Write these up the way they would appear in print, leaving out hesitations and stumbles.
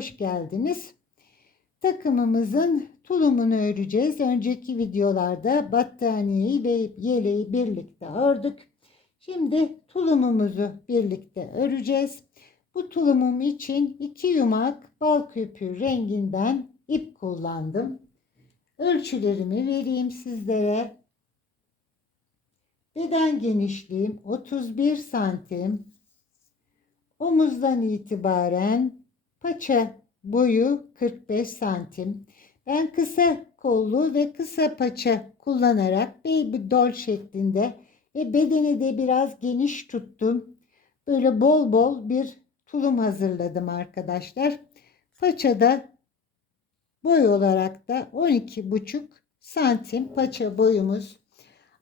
hoş geldiniz. Takımımızın tulumunu öreceğiz. Önceki videolarda battaniyeyi ve yeleği birlikte ördük. Şimdi tulumumuzu birlikte öreceğiz. Bu tulumum için 2 yumak bal köpüğü renginden ip kullandım. Ölçülerimi vereyim sizlere. Beden genişliğim 31 santim. Omuzdan itibaren paça boyu 45 santim. Ben kısa kollu ve kısa paça kullanarak baby doll şeklinde ve bedeni de biraz geniş tuttum. Böyle bol bol bir tulum hazırladım arkadaşlar. Paçada boy olarak da 12,5 santim paça boyumuz.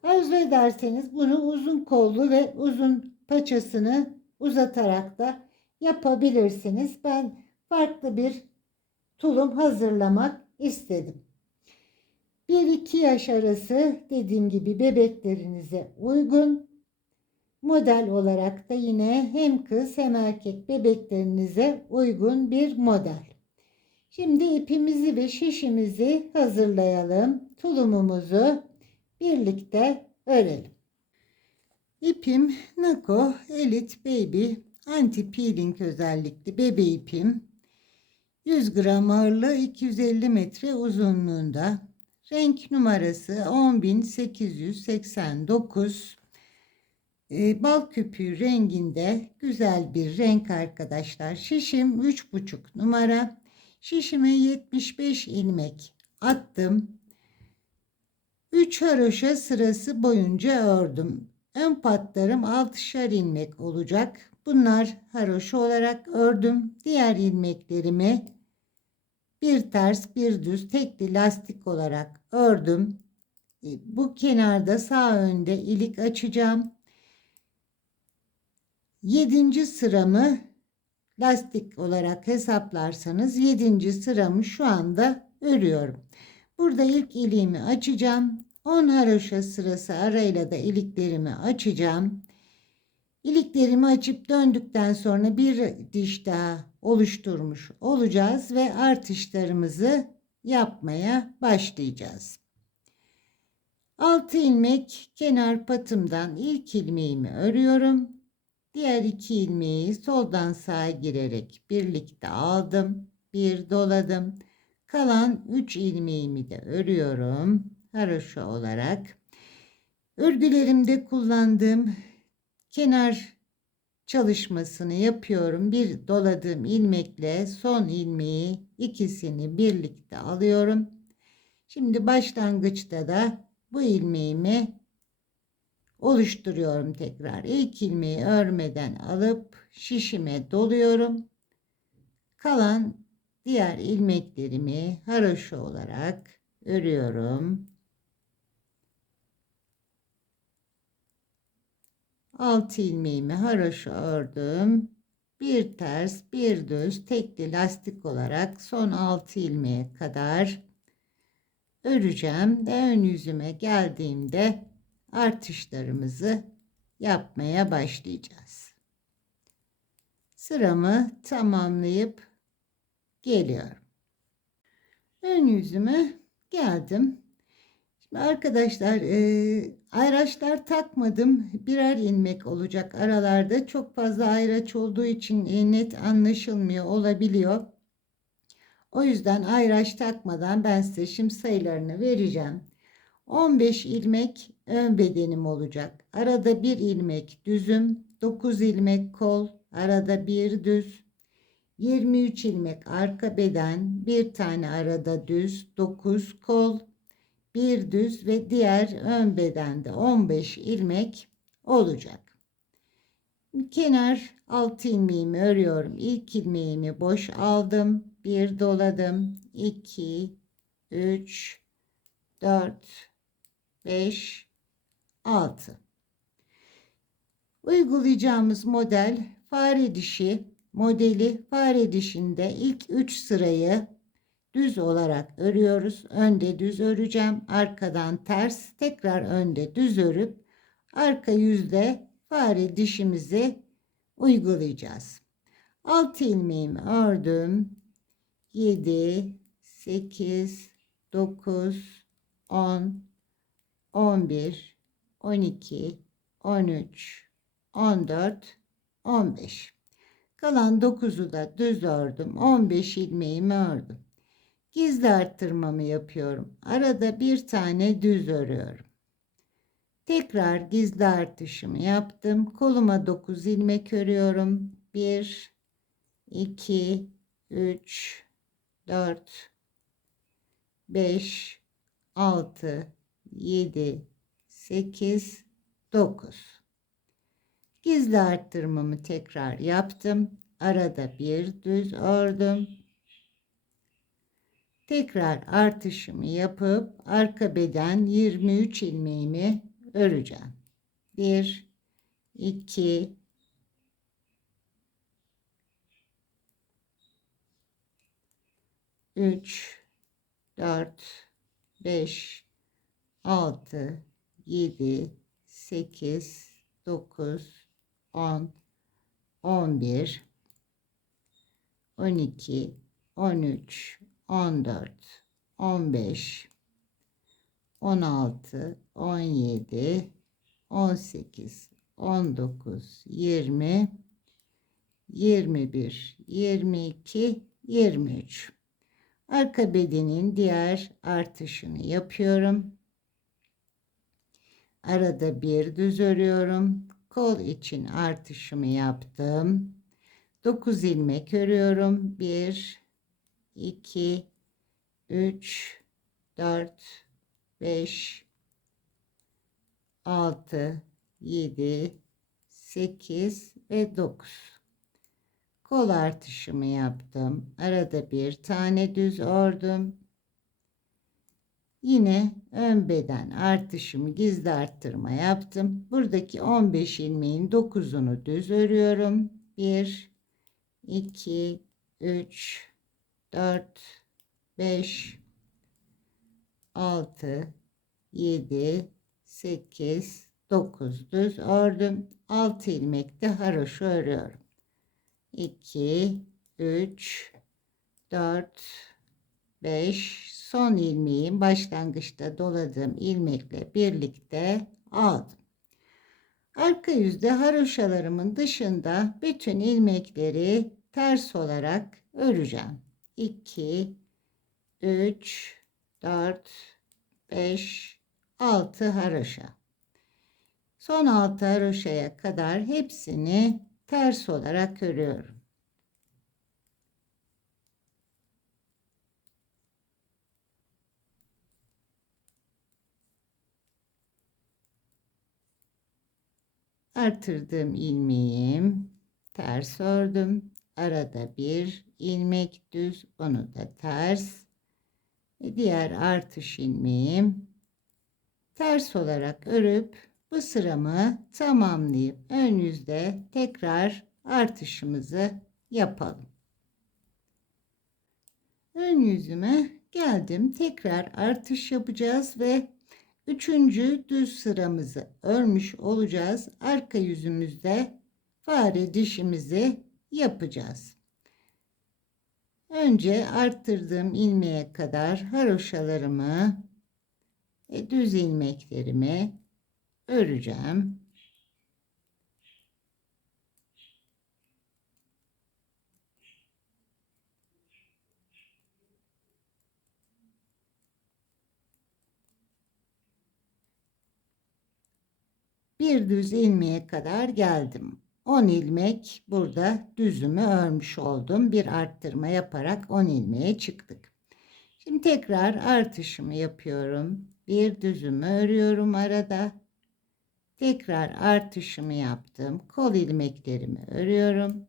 Arzu ederseniz bunu uzun kollu ve uzun paçasını uzatarak da yapabilirsiniz. Ben farklı bir tulum hazırlamak istedim. 1-2 yaş arası dediğim gibi bebeklerinize uygun. Model olarak da yine hem kız hem erkek bebeklerinize uygun bir model. Şimdi ipimizi ve şişimizi hazırlayalım. Tulumumuzu birlikte örelim. İpim Nako Elite Baby Anti Peeling özellikli bebe ipim. 100 gram ağırlığı 250 metre uzunluğunda. Renk numarası 10889. Bal köpüğü renginde güzel bir renk arkadaşlar. Şişim 3,5 numara. Şişime 75 ilmek attım. 3 haroşa sırası boyunca ördüm. Ön patlarım 6'şar ilmek olacak. Bunlar haroşa olarak ördüm. Diğer ilmeklerimi bir ters bir düz tekli lastik olarak ördüm. Bu kenarda sağ önde ilik açacağım. 7. sıramı lastik olarak hesaplarsanız 7. sıramı şu anda örüyorum. Burada ilk iliğimi açacağım. 10 haroşa sırası arayla da iliklerimi açacağım. İliklerimi açıp döndükten sonra bir diş daha oluşturmuş olacağız ve artışlarımızı yapmaya başlayacağız. 6 ilmek kenar patımdan ilk ilmeğimi örüyorum. Diğer 2 ilmeği soldan sağa girerek birlikte aldım. Bir doladım. Kalan 3 ilmeğimi de örüyorum. Haroşa olarak. Örgülerimde kullandığım kenar çalışmasını yapıyorum. Bir doladığım ilmekle son ilmeği ikisini birlikte alıyorum. Şimdi başlangıçta da bu ilmeğimi oluşturuyorum tekrar. İlk ilmeği örmeden alıp şişime doluyorum. Kalan diğer ilmeklerimi haroşa olarak örüyorum. 6 ilmeğimi haroşa ördüm. Bir ters bir düz tekli lastik olarak son 6 ilmeğe kadar öreceğim ve ön yüzüme geldiğimde artışlarımızı yapmaya başlayacağız. Sıramı tamamlayıp geliyorum. Ön yüzüme geldim. Şimdi arkadaşlar ayraçlar takmadım. Birer ilmek olacak aralarda. Çok fazla ayraç olduğu için net anlaşılmıyor olabiliyor. O yüzden ayraç takmadan ben size şimdi sayılarını vereceğim. 15 ilmek ön bedenim olacak. Arada bir ilmek düzüm, 9 ilmek kol, arada bir düz, 23 ilmek arka beden, bir tane arada düz, 9 kol, bir düz ve diğer ön bedende 15 ilmek olacak. Kenar 6 ilmeğimi örüyorum. İlk ilmeğimi boş aldım. Bir doladım. 2, 3, 4, 5, 6. Uygulayacağımız model fare dişi modeli. Fare dişinde ilk 3 sırayı düz olarak örüyoruz. Önde düz öreceğim. Arkadan ters. Tekrar önde düz örüp arka yüzde fare dişimizi uygulayacağız. 6 ilmeğimi ördüm. 7, 8, 9, 10, 11, 12, 13, 14, 15. Kalan 9'u da düz ördüm. 15 ilmeğimi ördüm. Gizli arttırmamı yapıyorum. Arada bir tane düz örüyorum. Tekrar gizli artışımı yaptım. Koluma 9 ilmek örüyorum. 1, 2, 3, 4, 5, 6, 7, 8, 9. Gizli arttırmamı tekrar yaptım. Arada bir düz ördüm. Tekrar artışımı yapıp arka beden 23 ilmeğimi öreceğim. 1, 2, 3, 4, 5, 6, 7, 8, 9, 10, 11, 12, 13, 14, 15, 16, 17, 18, 19, 20, 21, 22, 23. Arka bedenin diğer artışını yapıyorum. Arada bir düz örüyorum. Kol için artışımı yaptım. 9 ilmek örüyorum. 1, 2, 3, 4, 5, 6, 7, 8 ve 9. Kol artışımı yaptım. Arada bir tane düz ördüm. Yine ön beden artışımı gizli arttırma yaptım. Buradaki 15 ilmeğin 9'unu düz örüyorum. 1, 2, 3, 4, 5, 6, 7, 8, 9 düz ördüm. 6 ilmek de haroşa örüyorum. 2, 3, 4, 5, son ilmeğin başlangıçta doladığım ilmekle birlikte aldım. Arka yüzde haroşalarımın dışında bütün ilmekleri ters olarak öreceğim. 2, 3, 4, 5, 6 haroşa. Son 6 haroşaya kadar hepsini ters olarak örüyorum. Artırdığım ilmeğim, ters ördüm. Arada bir ilmek düz, onu da ters. Diğer artış ilmeğim ters olarak örüp bu sıramı tamamlayıp ön yüzde tekrar artışımızı yapalım. Ön yüzüme geldim. Tekrar artış yapacağız ve üçüncü düz sıramızı örmüş olacağız. Arka yüzümüzde fare dişimizi yapacağız. Önce arttırdığım ilmeğe kadar haroşalarımı ve düz ilmeklerimi öreceğim. Bir düz ilmeğe kadar geldim. 10 ilmek burada düzümü örmüş oldum. Bir arttırma yaparak 10 ilmeğe çıktık. Şimdi tekrar artışımı yapıyorum. Bir düzümü örüyorum arada. Tekrar artışımı yaptım. Kol ilmeklerimi örüyorum.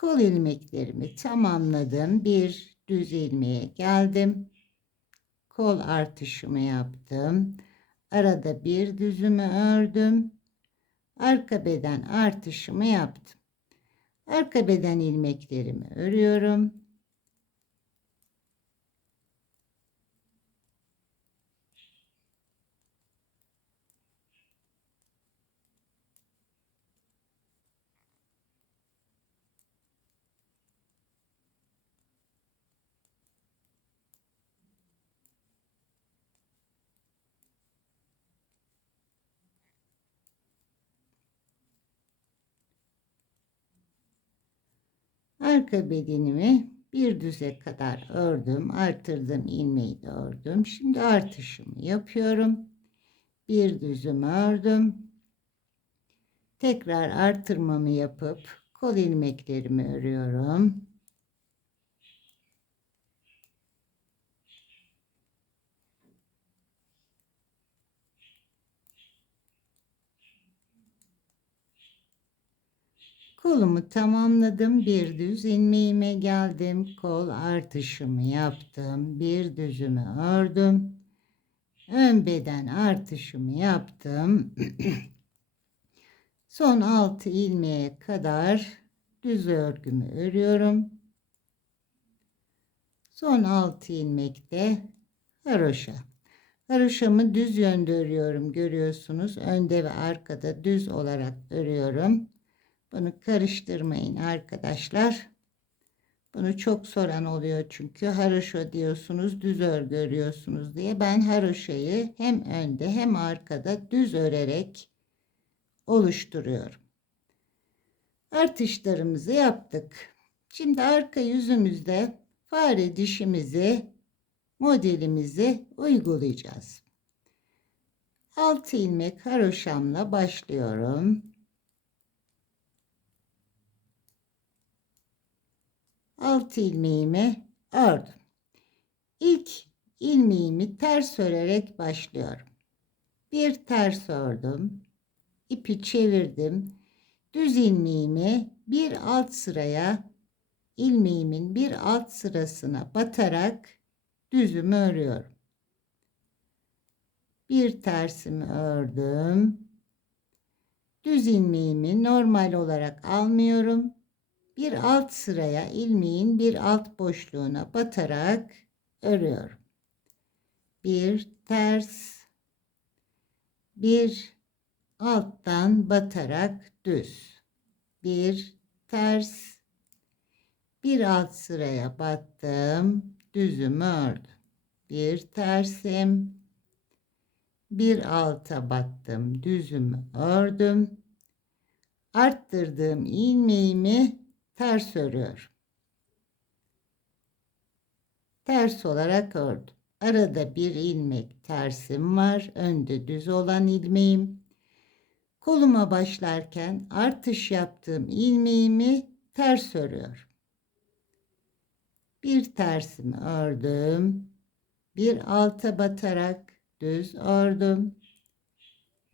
Kol ilmeklerimi tamamladım. Bir düz ilmeğe geldim. Kol artışımı yaptım. Arada bir düzümü ördüm. Arka beden artışımı yaptım. Arka beden ilmeklerimi örüyorum. Arka bedenimi bir düze kadar ördüm. Artırdım ilmeği de ördüm. Şimdi artışımı yapıyorum. Bir düzümü ördüm. Tekrar artırmamı yapıp kol ilmeklerimi örüyorum. Kolumu tamamladım. Bir düz ilmeğime geldim. Kol artışımı yaptım. Bir düzümü ördüm. Ön beden artışımı yaptım. Son 6 ilmeğe kadar düz örgümü örüyorum. Son 6 ilmekte haroşa. Haroşamı düz yönde örüyorum. Görüyorsunuz. Önde ve arkada düz olarak örüyorum. Bunu karıştırmayın arkadaşlar. Bunu çok soran oluyor çünkü haroşa diyorsunuz, düz örgü örüyorsunuz diye. Ben haroşayı hem önde hem arkada düz örerek oluşturuyorum. Artışlarımızı yaptık. Şimdi arka yüzümüzde fare dişimizi, modelimizi uygulayacağız. 6 ilmek haroşamla başlıyorum. 6 ilmeğimi ördüm. İlk ilmeğimi ters örerek başlıyorum. Bir ters ördüm. İpi çevirdim. Düz ilmeğimi bir alt sıraya, ilmeğimin bir alt sırasına batarak düzümü örüyorum. Bir tersimi ördüm. Düz ilmeğimi normal olarak almıyorum. Bir alt sıraya, ilmeğin bir alt boşluğuna batarak örüyorum. Bir ters, bir alttan batarak düz. Bir ters, bir alt sıraya battım, düzümü ördüm. Bir tersim, bir alta battım, düzümü ördüm. Arttırdığım ilmeğimi ters örüyorum. Ters olarak ördüm. Arada bir ilmek tersim var. Önde düz olan ilmeğim. Koluma başlarken artış yaptığım ilmeğimi ters örüyorum. Bir tersimi ördüm. Bir alta batarak düz ördüm.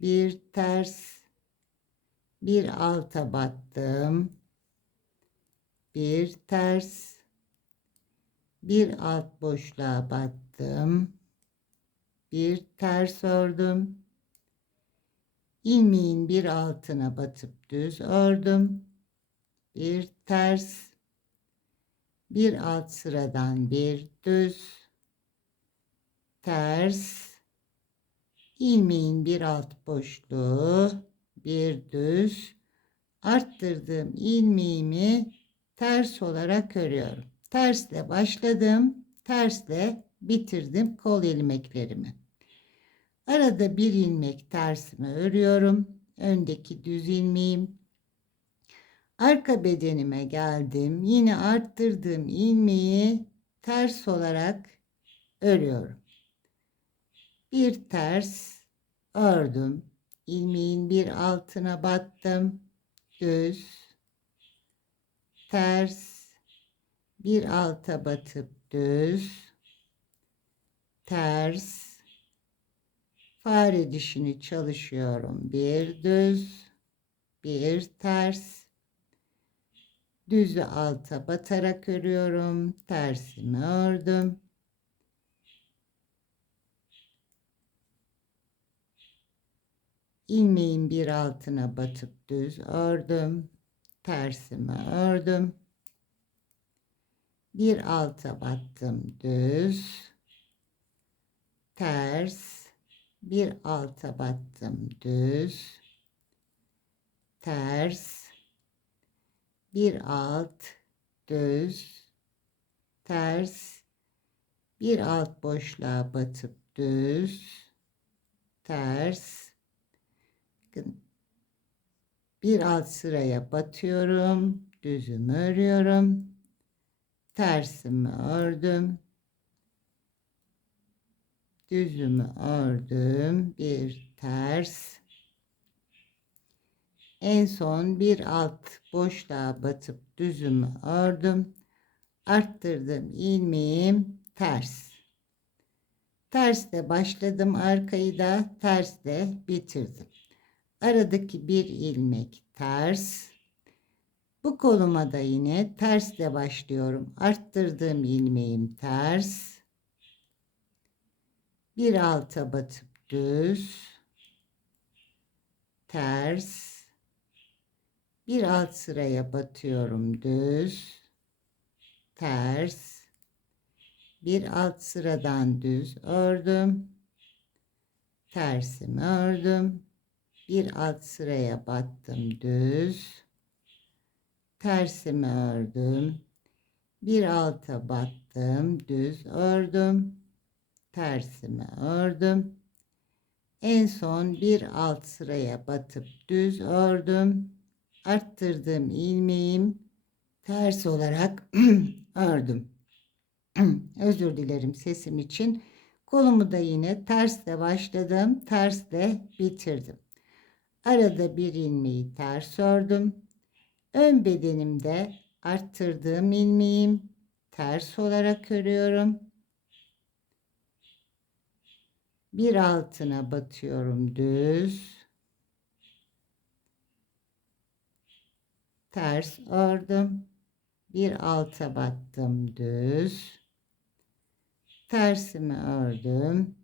Bir ters, bir alta battım. Bir ters, bir alt boşluğa battım. Bir ters ördüm. İlmeğin bir altına batıp düz ördüm. Bir ters, bir alt sıradan bir düz, ters, ilmeğin bir alt boşluğu, bir düz, arttırdığım ilmeğimi ters olarak örüyorum. Tersle başladım, tersle bitirdim kol ilmeklerimi. Arada bir ilmek tersimi örüyorum. Öndeki düz ilmeğim. Arka bedenime geldim. Yine arttırdığım ilmeği ters olarak örüyorum. Bir ters ördüm. İlmeğin bir altına battım. Düz, ters, bir alta batıp düz, ters, fare dişini çalışıyorum. Bir düz, bir ters, düzü alta batarak örüyorum. Tersimi ördüm. İlmeğin bir altına batıp düz ördüm. Tersimi ördüm. Bir alta battım düz. Ters. Bir alta battım düz. Ters. Bir alt düz. Ters. Bir alt boşluğa batıp düz. Ters. Bir alt sıraya batıyorum. Düzümü örüyorum. tersimi ördüm, düzümü ördüm, bir ters, en son bir alt boşluğa batıp düzümü ördüm, arttırdım ilmeğim ters, tersle başladım, arkayı da tersle bitirdim. Aradaki bir ilmek ters, bu koluma da yine tersle başlıyorum, arttırdığım ilmeğim ters, bir alta batıp düz, ters, bir alt sıraya batıyorum, düz, ters, bir alt sıradan düz ördüm, tersimi ördüm, bir alt sıraya battım, düz, tersimi ördüm, bir alta battım, düz ördüm, tersimi ördüm, en son bir alt sıraya batıp düz ördüm, arttırdığım ilmeğim ters olarak ördüm. Özür dilerim sesim için. Kolumu da yine tersle başladım, tersle bitirdim. Arada bir ilmeği ters ördüm. Ön bedenimde arttırdığım ilmeğim ters olarak örüyorum. Bir altına batıyorum, düz, ters ördüm, bir alta battım, düz, tersimi ördüm,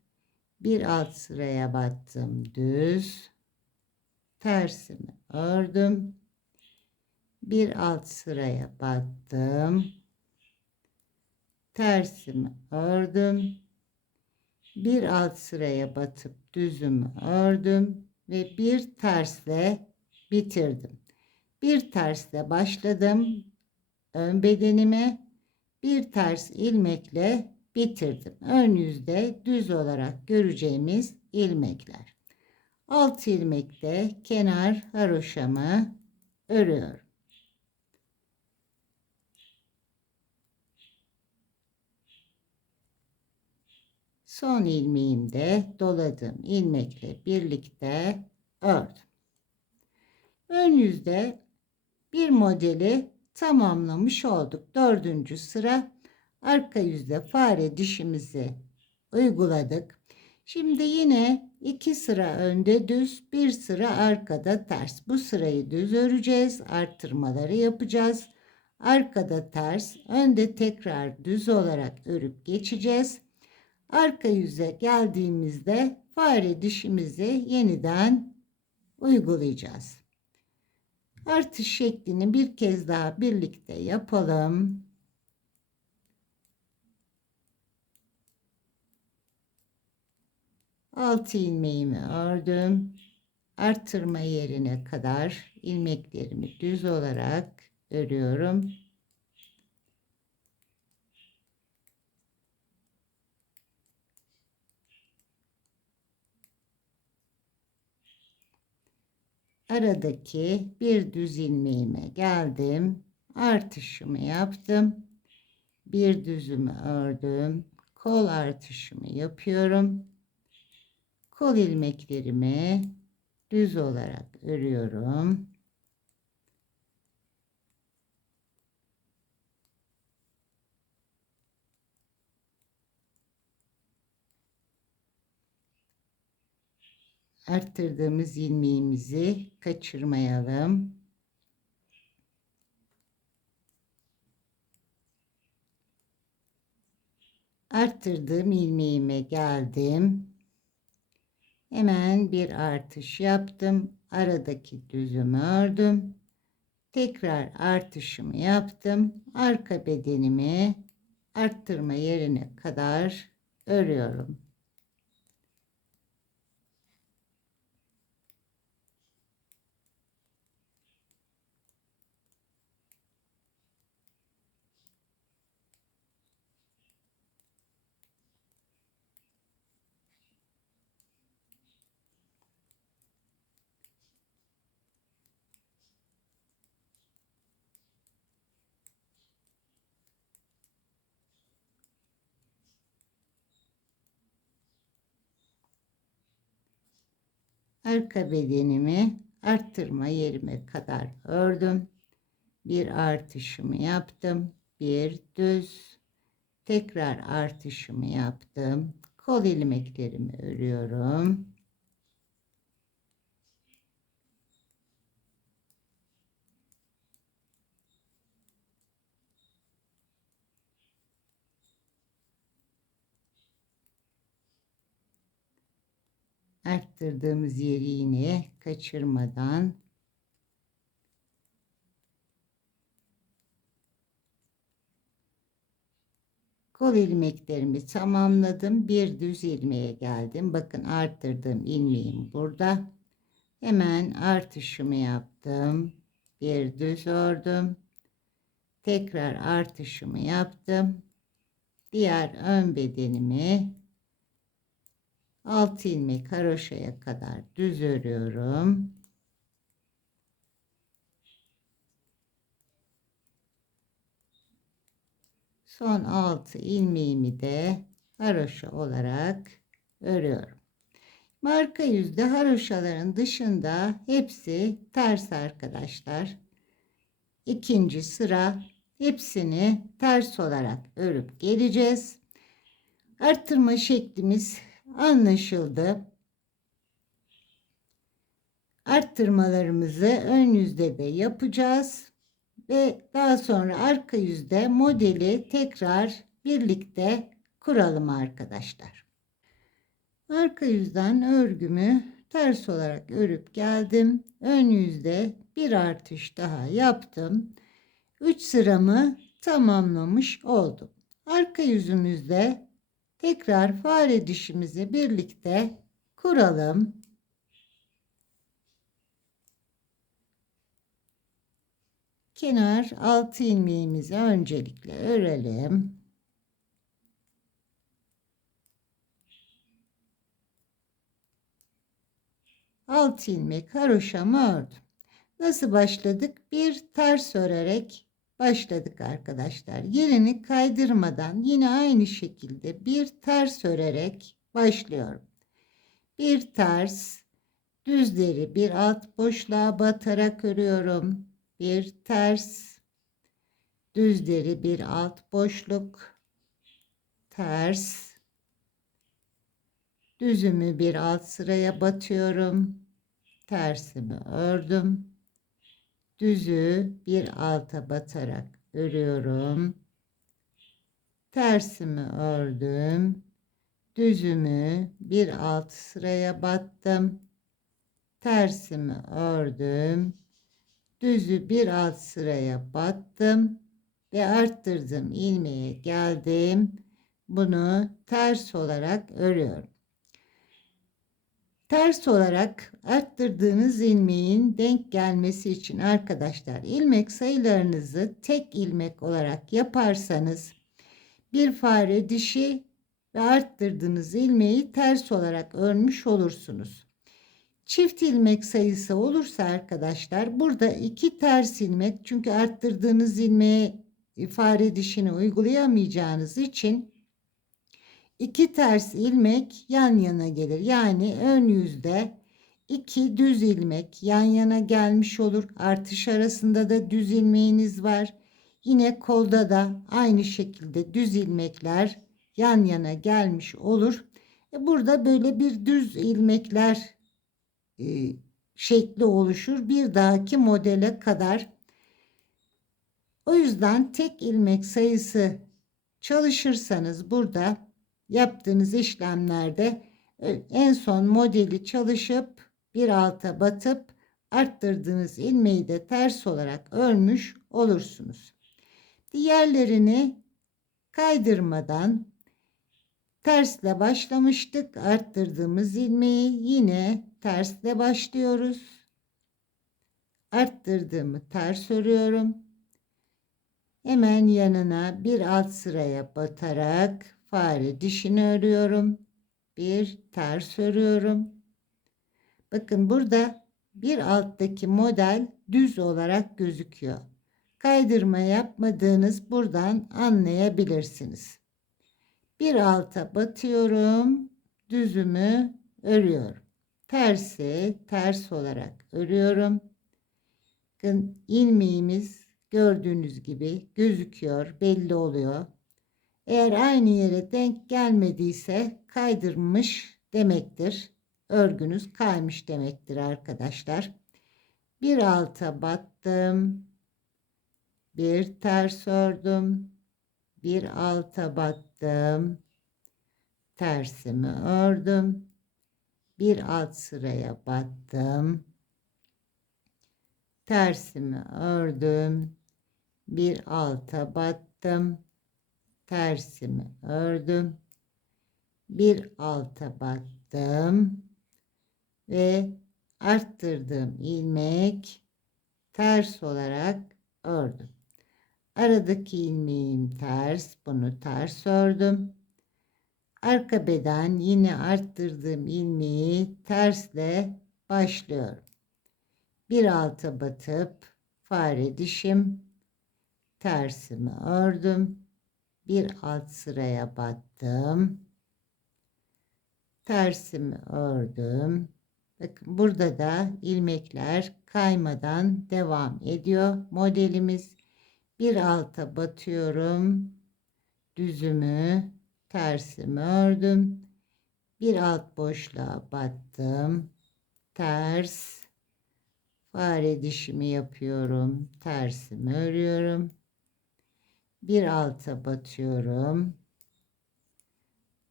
bir alt sıraya battım, düz, tersimi ördüm, bir alt sıraya battım, tersimi ördüm, bir alt sıraya batıp düzümü ördüm ve bir tersle bitirdim. Bir tersle başladım ön bedenime, bir ters ilmekle bitirdim. Ön yüzde düz olarak göreceğimiz ilmekler. Alt ilmekte kenar haroşamı örüyorum. Son ilmeğimde doladığım ilmekle birlikte ördüm. Ön yüzde bir modeli tamamlamış olduk. Dördüncü sıra arka yüzde fare dişimizi uyguladık. Şimdi yine 2 sıra önde düz, bir sıra arkada ters. Bu sırayı düz öreceğiz. Arttırmaları yapacağız. Arkada ters, önde tekrar düz olarak örüp geçeceğiz. Arka yüze geldiğimizde fare dişimizi yeniden uygulayacağız. Artış şeklini bir kez daha birlikte yapalım. Altı ilmeğimi ördüm. Artırma yerine kadar ilmeklerimi düz olarak örüyorum. Aradaki bir düz ilmeğime geldim. Artışımı yaptım. Bir düzümü ördüm. Kol artışımı yapıyorum. Kol ilmeklerimi düz olarak örüyorum. Arttırdığımız ilmeğimizi kaçırmayalım. Arttırdığım ilmeğime geldim. Hemen bir artış yaptım. Aradaki düzümü ördüm. Tekrar artışımı yaptım. Arka bedenimi arttırma yerine kadar örüyorum. Arka bedenimi arttırma yerime kadar ördüm. Bir artışımı yaptım. Bir düz. Tekrar artışımı yaptım. Kol ilmeklerimi örüyorum. Arttırdığımız yeri yine kaçırmadan kol ilmeklerimi tamamladım. Bir düz ilmeğe geldim. Bakın arttırdığım ilmeğim burada. Hemen artışımı yaptım. Bir düz ördüm. Tekrar artışımı yaptım. Diğer ön bedenimi 6 ilmek haroşaya kadar düz örüyorum. Son 6 ilmeğimi de haroşa olarak örüyorum. Marka yüzde haroşaların dışında hepsi ters arkadaşlar. İkinci sıra hepsini ters olarak örüp geleceğiz. Arttırma şeklimiz anlaşıldı. Arttırmalarımızı ön yüzde de yapacağız ve daha sonra arka yüzde modeli tekrar birlikte kuralım arkadaşlar. Arka yüzden örgümü ters olarak örüp geldim. Ön yüzde bir artış daha yaptım. 3 sıramı tamamlamış oldum. Arka yüzümüzde tekrar fare dişimizi birlikte kuralım. Kenar 6 ilmeğimizi öncelikle örelim. Altı ilmek haroşamı ördüm. Nasıl başladık? Bir ters örerek başladık arkadaşlar. Yerini kaydırmadan yine aynı şekilde bir ters örerek başlıyorum. Bir ters, düzleri bir alt boşluğa batarak örüyorum. Bir ters, düzleri bir alt boşluk, ters, düzümü bir alt sıraya batıyorum. Tersimi ördüm. Düzü bir alta batarak örüyorum. Tersimi ördüm. Düzümü bir alt sıraya battım. Tersimi ördüm. Düzü bir alt sıraya battım ve arttırdım ilmeğe geldim. Bunu ters olarak örüyorum. Ters olarak arttırdığınız ilmeğin denk gelmesi için arkadaşlar ilmek sayılarınızı tek ilmek olarak yaparsanız bir fare dişi ve arttırdığınız ilmeği ters olarak örmüş olursunuz. Çift ilmek sayısı olursa arkadaşlar burada 2 ters ilmek, çünkü arttırdığınız ilmeğe fare dişini uygulayamayacağınız için 2 ters ilmek yan yana gelir. Yani ön yüzde 2 düz ilmek yan yana gelmiş olur. Artış arasında da düz ilmeğiniz var. Yine kolda da aynı şekilde düz ilmekler yan yana gelmiş olur. Burada böyle bir düz ilmekler şekli oluşur bir dahaki modele kadar. O yüzden tek ilmek sayısı çalışırsanız burada yaptığınız işlemlerde en son modeli çalışıp bir alta batıp arttırdığınız ilmeği de ters olarak örmüş olursunuz. Diğerlerini kaydırmadan tersle başlamıştık. Arttırdığımız ilmeği yine tersle başlıyoruz. Arttırdığımı ters örüyorum. Hemen yanına bir alt sıraya batarak fare dişini örüyorum. Bir ters örüyorum. Bakın burada bir alttaki model düz olarak gözüküyor. Kaydırma yapmadığınız buradan anlayabilirsiniz. Bir alta batıyorum. Düzümü örüyorum. tersi ters olarak örüyorum. Bakın ilmeğimiz gördüğünüz gibi gözüküyor, belli oluyor. Eğer aynı yere denk gelmediyse kaydırmış demektir. Örgünüz kaymış demektir arkadaşlar. Bir alta battım. Bir ters ördüm. Bir alta battım. Tersimi ördüm. Bir alt sıraya battım. Tersimi ördüm. Bir alta battım. Tersimi ördüm. Bir alta battım ve arttırdığım ilmek ters olarak ördüm. Aradaki ilmeğim ters, bunu ters ördüm. Arka beden yine arttırdığım ilmeği tersle başlıyorum. Bir alta batıp fare dişim, tersimi ördüm. Bir alt sıraya battım. Tersimi ördüm. Bakın burada da ilmekler kaymadan devam ediyor. Modelimiz bir alta batıyorum. Düzümü, tersimi ördüm. Bir alt boşluğa battım. Ters. Fare dişimi yapıyorum. Tersimi örüyorum. Bir alta batıyorum.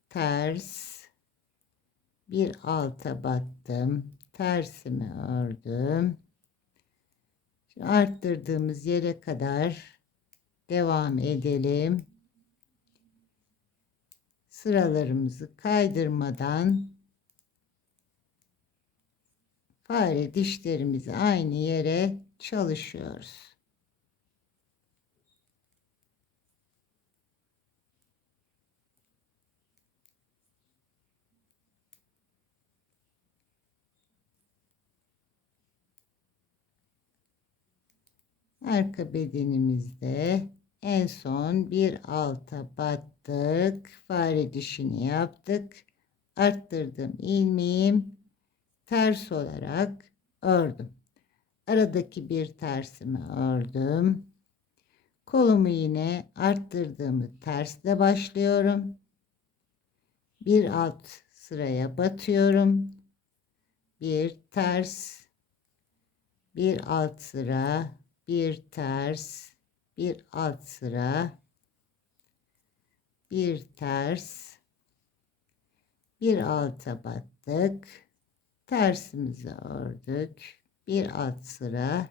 Ters. Bir alta battım. Tersimi ördüm. Şimdi arttırdığımız yere kadar devam edelim. Sıralarımızı kaydırmadan fare dişlerimizi aynı yere çalışıyoruz. Arka bedenimizde en son bir alta battık. Fare dişini yaptık. Arttırdım ilmeğim ters olarak ördüm. Aradaki bir tersimi ördüm. Kolumu yine arttırdığımı tersle başlıyorum. Bir alt sıraya batıyorum. Bir ters, bir alt sıra, bir ters, bir alt sıra, bir ters, bir alta battık. Tersimizi ördük. Bir alt sıra,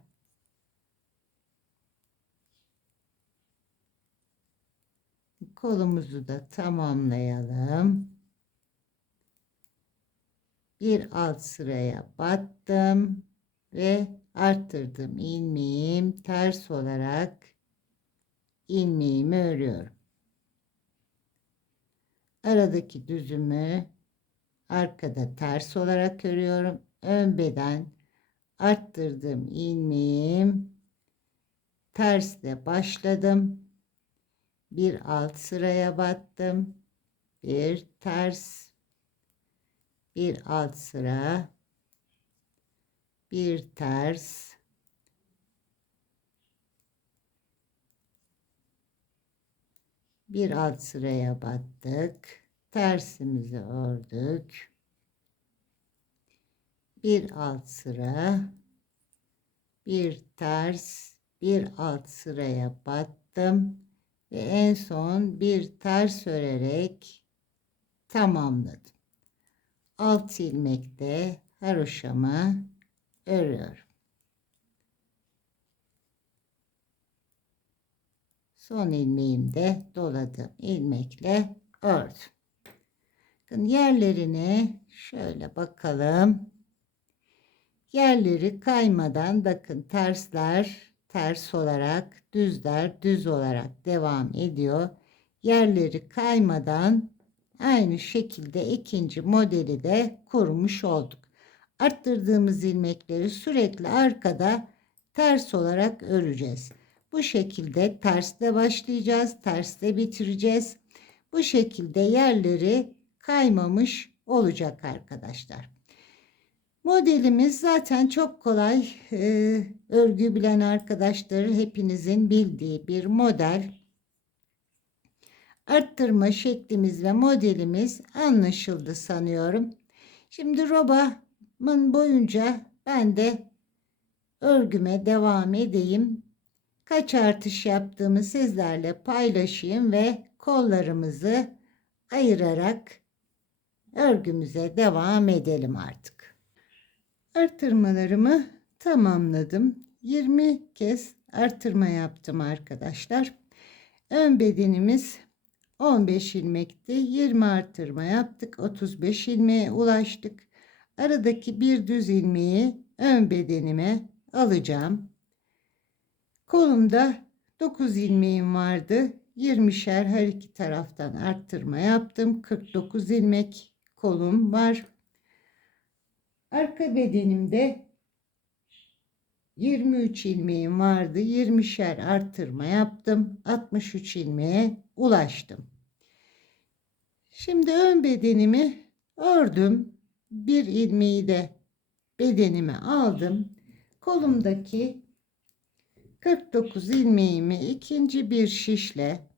kolumuzu da tamamlayalım. Bir alt sıraya battım ve arttırdım ilmeğim ters olarak ilmeğimi örüyorum. Aradaki düzümü arkada ters olarak örüyorum. Ön beden arttırdığım ilmeğim tersle başladım. Bir alt sıraya battım. Bir ters, bir alt sıra, bir ters, bir alt sıraya battık. Tersimizi ördük. Bir alt sıra, bir ters, bir alt sıraya battım ve en son bir ters örerek tamamladım. Alt ilmekte haroşamı örüyorum. Son ilmeğimde doladığım ilmekle ördüm. Bakın yerlerine şöyle bakalım. Yerleri kaymadan bakın tersler ters olarak, düzler düz olarak devam ediyor. Yerleri kaymadan aynı şekilde ikinci modeli de kurmuş olduk. Arttırdığımız ilmekleri sürekli arkada ters olarak öreceğiz. Bu şekilde tersle başlayacağız, tersle bitireceğiz. Bu şekilde yerleri kaymamış olacak arkadaşlar. Modelimiz zaten çok kolay. Örgü bilen arkadaşları hepinizin bildiği bir model. Arttırma şeklimiz ve modelimiz anlaşıldı sanıyorum. Şimdi robamın boyunca ben de örgüme devam edeyim. Kaç artış yaptığımı sizlerle paylaşayım ve kollarımızı ayırarak örgümüze devam edelim artık. Artırmalarımı tamamladım. 20 kez artırma yaptım arkadaşlar. Ön bedenimiz 15 ilmekti. 20 artırma yaptık. 35 ilmeğe ulaştık. Aradaki bir düz ilmeği ön bedenime alacağım. Kolumda 9 ilmeğim vardı. 20'şer her iki taraftan arttırma yaptım. 49 ilmek kolum var. Arka bedenimde 23 ilmeğim vardı. 20'şer arttırma yaptım. 63 ilmeğe ulaştım. Şimdi ön bedenimi ördüm. Bir ilmeği de bedenime aldım. Kolumdaki 49 ilmeğimi ikinci bir şişle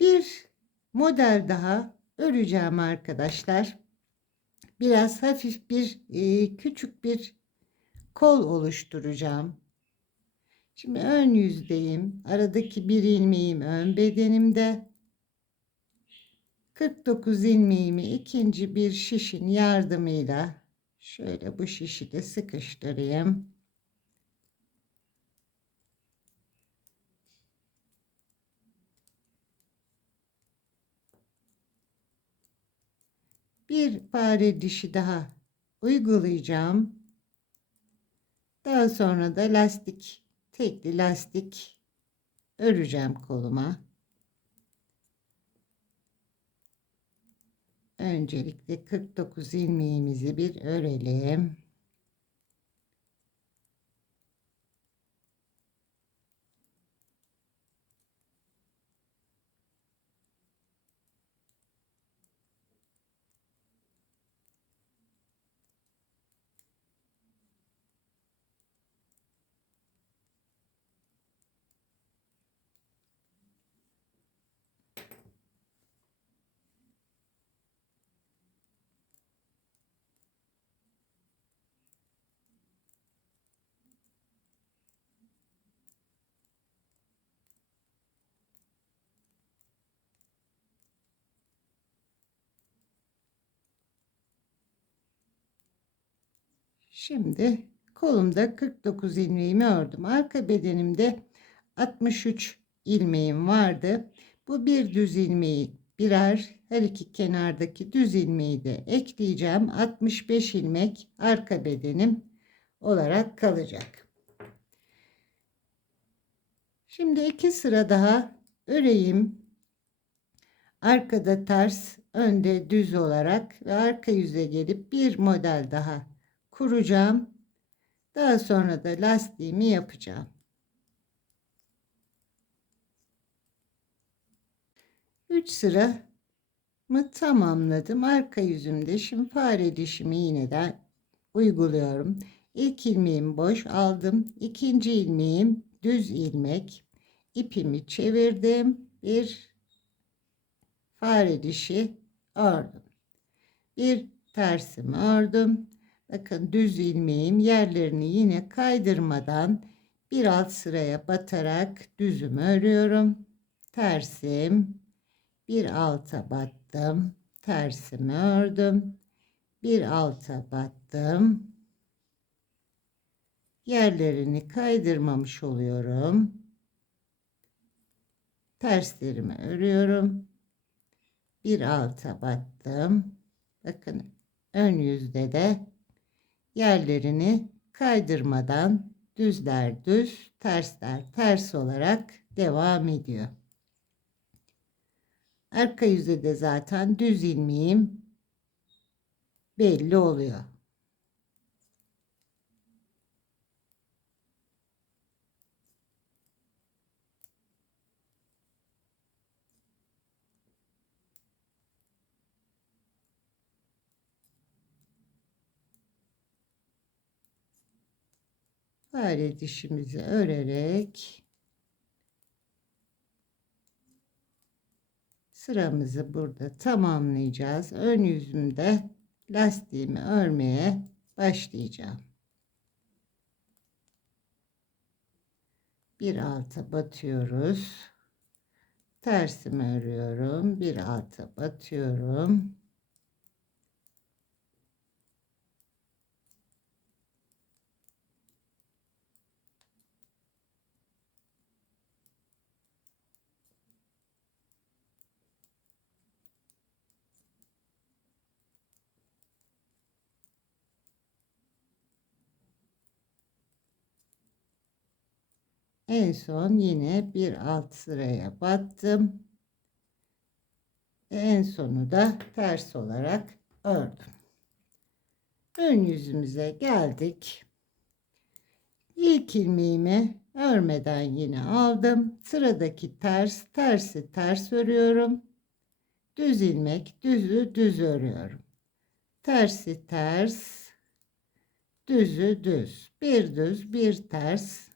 bir model daha öreceğim arkadaşlar. Biraz hafif bir küçük bir kol oluşturacağım. Şimdi ön yüzdeyim. Aradaki bir ilmeğim ön bedenimde. 49 ilmeğimi ikinci bir şişin yardımıyla şöyle bu şişi de sıkıştırayım. Bir fare dişi daha uygulayacağım. Daha sonra da tekli lastik öreceğim koluma. Öncelikle 49 ilmeğimizi bir örelim. Şimdi kolumda 49 ilmeğimi ördüm. Arka bedenimde 63 ilmeğim vardı. Bu bir düz ilmeği birer her iki kenardaki düz ilmeği de ekleyeceğim. 65 ilmek arka bedenim olarak kalacak. Şimdi iki sıra daha öreyim. Arkada ters, önde düz olarak ve arka yüze gelip bir model daha kuracağım. Daha sonra da lastiğimi yapacağım. 3 sıramı tamamladım. Arka yüzümde şimdi fare dişimi iğneden uyguluyorum. İlk ilmeğimi boş aldım. İkinci ilmeğim düz ilmek. İpimi çevirdim. Bir fare dişi ördüm. Bir tersimi ördüm. Bakın düz ilmeğim yerlerini yine kaydırmadan bir alt sıraya batarak düzümü örüyorum. Tersim, bir alta battım, tersimi ördüm, bir alta battım. Yerlerini kaydırmamış oluyorum. Terslerimi örüyorum. Bir alta battım. Bakın ön yüzde de yerlerini kaydırmadan düzler düz, tersler ters olarak devam ediyor. Arka yüzde de zaten düz ilmeğim belli oluyor. fare dişimizi örerek sıramızı burada tamamlayacağız. Ön yüzümde lastiğimi örmeye başlayacağım. Bir alta batıyoruz. Tersimi örüyorum. Bir alta batıyorum. En son yine bir alt sıraya battım. En sonu da ters olarak ördüm. Ön yüzümüze geldik. İlk ilmeğimi örmeden yine aldım. Sıradaki tersi ters örüyorum. Düz ilmek, düzü düz örüyorum. Tersi ters, düzü düz. Bir düz, bir ters.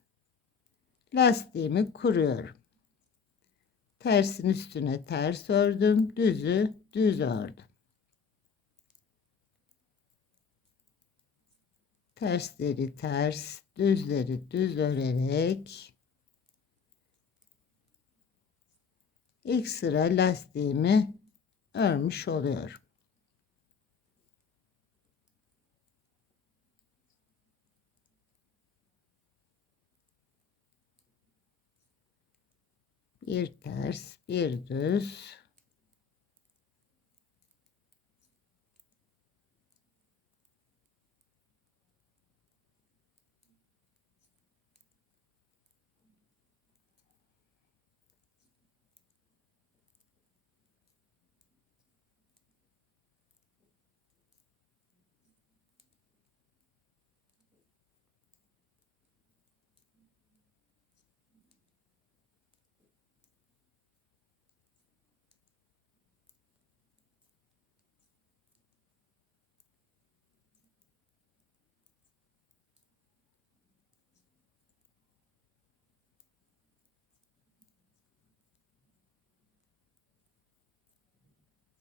Lastiğimi kuruyorum. Tersin üstüne ters ördüm, düzü düz ördüm. Tersleri ters, düzleri düz örerek ilk sıra lastiğimi örmüş oluyorum. Bir ters, bir düz.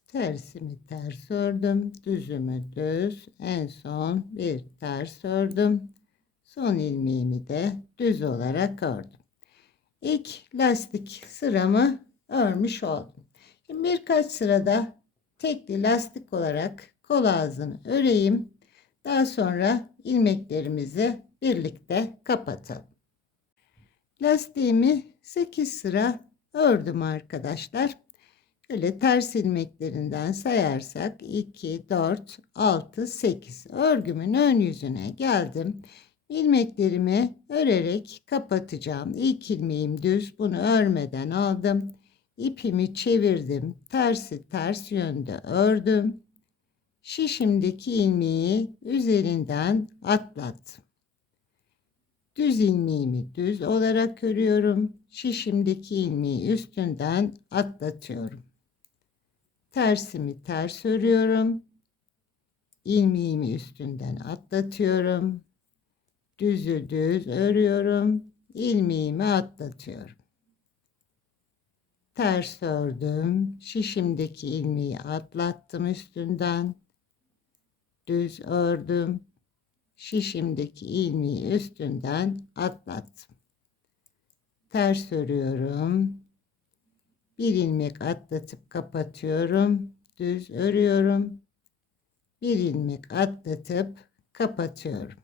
Tersimi ters ördüm, düzümü düz, en son bir ters ördüm. Son ilmeğimi de düz olarak ördüm. İlk lastik sıramı örmüş oldum. Şimdi birkaç sırada tekli lastik olarak kol ağzını öreyim. Daha sonra ilmeklerimizi birlikte kapatalım. Lastiğimi 8 sıra ördüm arkadaşlar. Şöyle ters ilmeklerinden sayarsak 2, 4, 6, 8. Örgümün ön yüzüne geldim. İlmeklerimi örerek kapatacağım. İlk ilmeğim düz. Bunu örmeden aldım. İpimi çevirdim. Tersi ters yönde ördüm. Şişimdeki ilmeği üzerinden atlattım. Düz ilmeğimi düz olarak örüyorum. Şişimdeki ilmeği üstünden atlatıyorum. Tersimi ters örüyorum. İlmeğimi üstünden atlatıyorum. Düzü düz örüyorum. İlmeğimi atlatıyorum. Ters ördüm. Şişimdeki ilmeği atlattım üstünden. Düz ördüm. Şişimdeki ilmeği üstünden atlattım. Ters örüyorum. Bir ilmek atlatıp kapatıyorum. Düz örüyorum. Bir ilmek atlatıp kapatıyorum.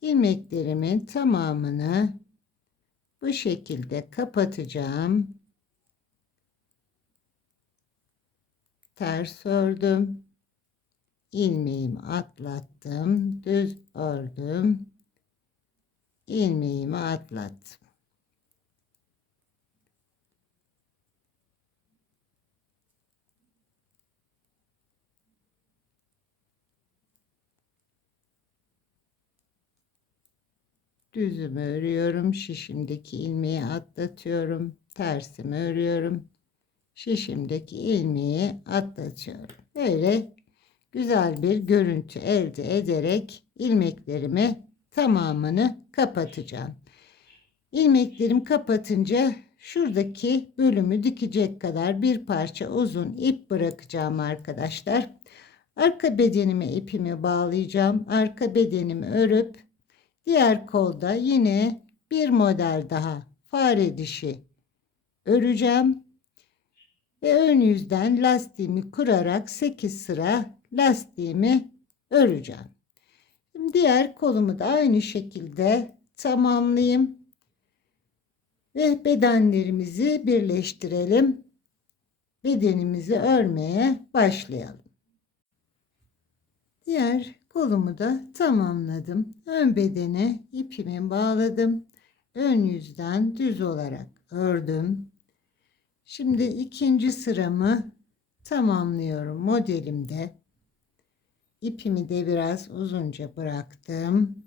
İlmeklerimin tamamını bu şekilde kapatacağım. Ters ördüm. İlmeğimi atlattım. Düz ördüm. İlmeğimi atlattım. Düzümü örüyorum. Şişimdeki ilmeği atlatıyorum. Tersimi örüyorum. Şişimdeki ilmeği atlatıyorum. Böyle güzel bir görüntü elde ederek ilmeklerimi tamamını kapatacağım. İlmeklerimi kapatınca şuradaki bölümü dikecek kadar bir parça uzun ip bırakacağım arkadaşlar. Arka bedenime ipimi bağlayacağım. Arka bedenimi örüp diğer kolda yine bir model daha fare dişi öreceğim. Ve ön yüzden lastiğimi kurarak 8 sıra lastiğimi öreceğim. Şimdi diğer kolumu da aynı şekilde tamamlayayım. Ve bedenlerimizi birleştirelim. Bedenimizi örmeye başlayalım. Diğer kolumu da tamamladım. Ön bedene ipimi bağladım. Ön yüzden düz olarak ördüm. Şimdi ikinci sıramı tamamlıyorum modelimde. İpimi de biraz uzunca bıraktım.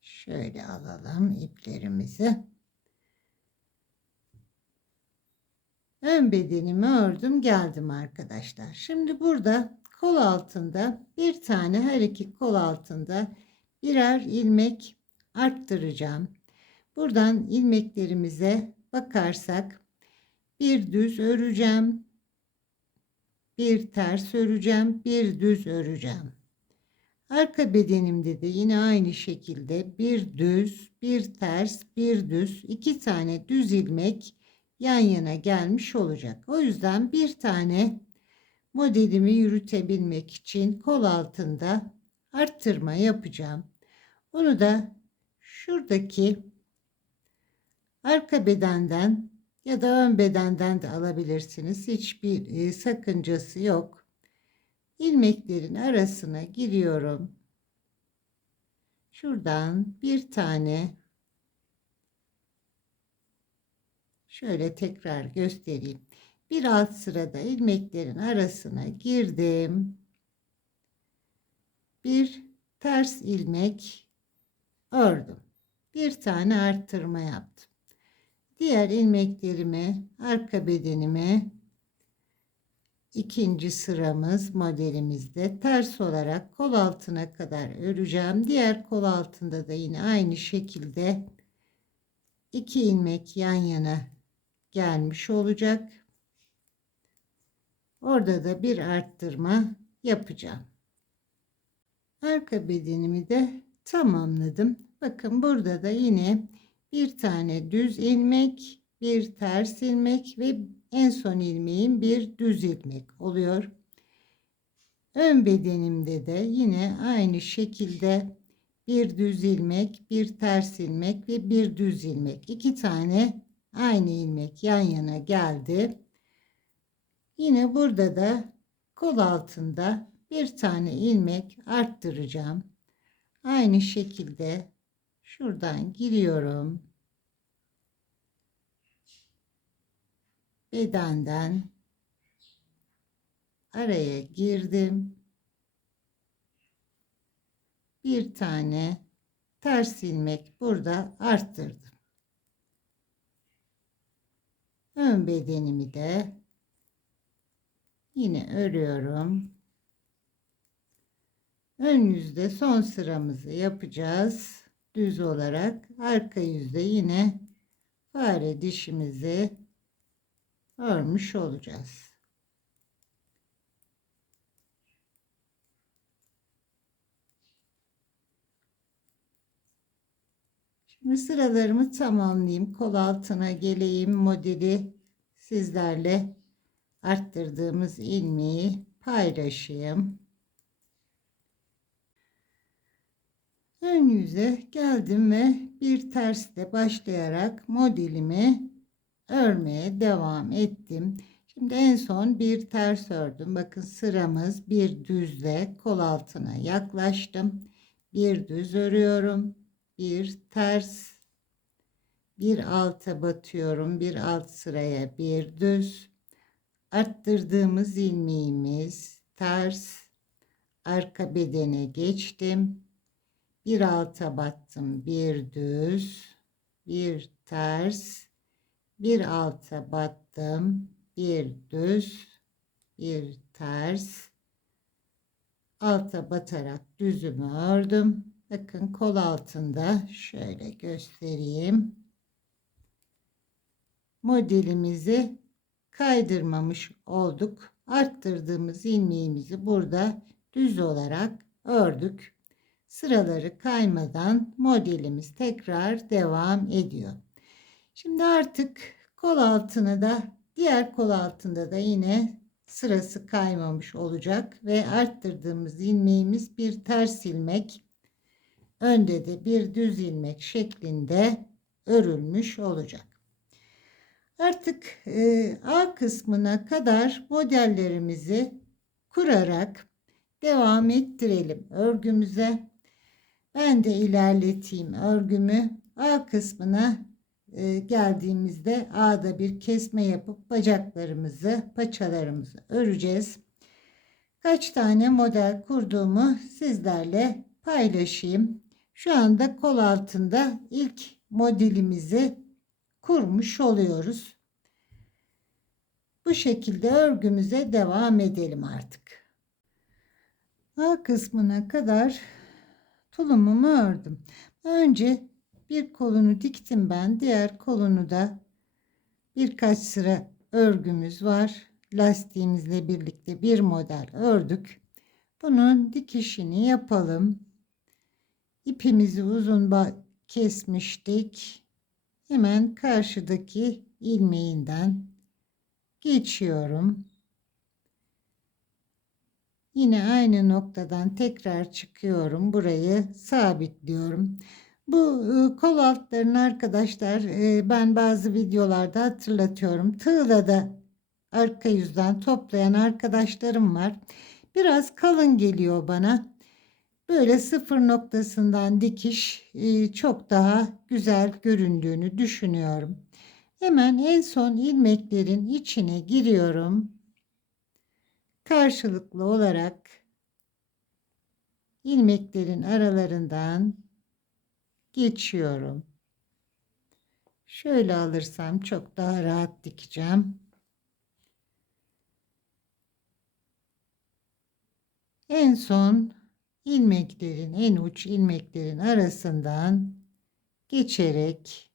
Şöyle alalım iplerimizi. Ön bedenimi ördüm geldim arkadaşlar. Şimdi burada kol altında bir tane, her iki kol altında birer ilmek arttıracağım. Buradan ilmeklerimize bakarsak bir düz öreceğim, bir ters öreceğim, bir düz öreceğim. Arka bedenimde de yine aynı şekilde bir düz, bir ters, bir düz, iki tane düz ilmek yan yana gelmiş olacak. O yüzden bir tane modelimi yürütebilmek için kol altında arttırma yapacağım. Onu da şuradaki arka bedenden ya da ön bedenden de alabilirsiniz. Hiçbir sakıncası yok. İlmeklerin arasına giriyorum. Şuradan bir tane şöyle tekrar göstereyim. Bir alt sırada ilmeklerin arasına girdim. Bir ters ilmek ördüm. Bir tane arttırma yaptım. Diğer ilmeklerimi arka bedenime ikinci sıramız modelimizde ters olarak kol altına kadar öreceğim. Diğer kol altında da yine aynı şekilde 2 ilmek yan yana gelmiş olacak. Orada da bir arttırma yapacağım. Arka bedenimi de tamamladım. Bakın burada da yine bir tane düz ilmek, bir ters ilmek ve en son ilmeğim bir düz ilmek oluyor. Ön bedenimde de yine aynı şekilde bir düz ilmek, bir ters ilmek ve bir düz ilmek. 2 tane aynı ilmek yan yana geldi. Yine burada da kol altında bir tane ilmek arttıracağım. Aynı şekilde şuradan giriyorum. Bedenden araya girdim. Bir tane ters ilmek burada arttırdım. Ön bedenimi de yine örüyorum. Ön yüzde son sıramızı yapacağız. Düz olarak arka yüzde yine fare dişimizi örmüş olacağız. Şimdi sıralarımı tamamlayayım. Kol altına geleyim. Modeli sizlerle arttırdığımız ilmeği paylaşayım. Ön yüze geldim ve bir tersle başlayarak modelimi örmeye devam ettim. Şimdi en son bir ters ördüm. Bakın sıramız bir düzle kol altına yaklaştım. Bir düz örüyorum. Bir ters. Bir alta batıyorum. Bir alt sıraya bir düz. Arttırdığımız ilmeğimiz ters. Arka bedene geçtim. Bir alta battım, bir düz, bir ters, bir alta battım, bir düz, bir ters, alta batarak düzümü ördüm. Bakın kol altında şöyle göstereyim. Modelimizi kaydırmamış olduk. Arttırdığımız ilmeğimizi burada düz olarak ördük. Sıraları kaymadan modelimiz tekrar devam ediyor. Şimdi artık kol altını da diğer kol altında da yine sırası kaymamış olacak ve arttırdığımız ilmeğimiz bir ters ilmek, önde de bir düz ilmek şeklinde örülmüş olacak. Artık A kısmına kadar modellerimizi kurarak devam ettirelim örgümüze. Ben de ilerleteyim örgümü. A kısmına geldiğimizde A'da bir kesme yapıp bacaklarımızı, paçalarımızı öreceğiz. Kaç tane model kurduğumu sizlerle paylaşayım. Şu anda kol altında ilk modelimizi kurmuş oluyoruz. Bu şekilde örgümüze devam edelim artık. A kısmına kadar tulumumu ördüm. Önce bir kolunu diktim ben. Diğer kolunu da birkaç sıra örgümüz var. Lastiğimizle birlikte bir model ördük. Bunun dikişini yapalım. İpimizi uzun kesmiştik. Hemen karşıdaki ilmeğinden geçiyorum. Yine aynı noktadan tekrar çıkıyorum. Burayı sabitliyorum. Bu kol altlarını arkadaşlar ben bazı videolarda hatırlatıyorum. Tığla da arka yüzden toplayan arkadaşlarım var. Biraz kalın geliyor bana. Böyle sıfır noktasından dikiş çok daha güzel göründüğünü düşünüyorum. Hemen en son ilmeklerin içine giriyorum. Karşılıklı olarak ilmeklerin aralarından geçiyorum. Şöyle alırsam çok daha rahat dikeceğim. En son ilmeklerin, en uç ilmeklerin arasından geçerek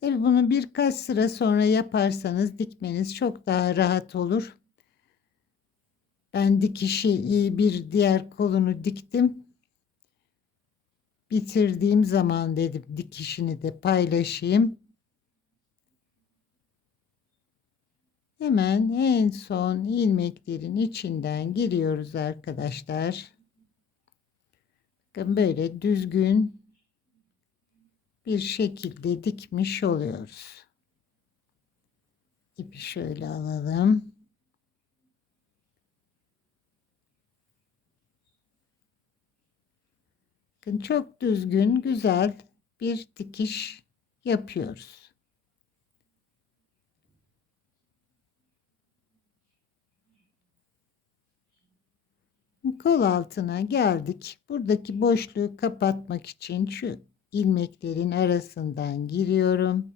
tabii bunu birkaç sıra sonra yaparsanız dikmeniz çok daha rahat olur. Ben dikişi bir diğer kolunu diktim. Bitirdiğim zaman dedim dikişini de paylaşayım. Hemen en son ilmeklerin içinden giriyoruz arkadaşlar. Bakın böyle düzgün bir şekilde dikmiş oluyoruz. İpi şöyle alalım. Bakın çok düzgün, güzel bir dikiş yapıyoruz. Kol altına geldik. Buradaki boşluğu kapatmak için şu ilmeklerin arasından giriyorum.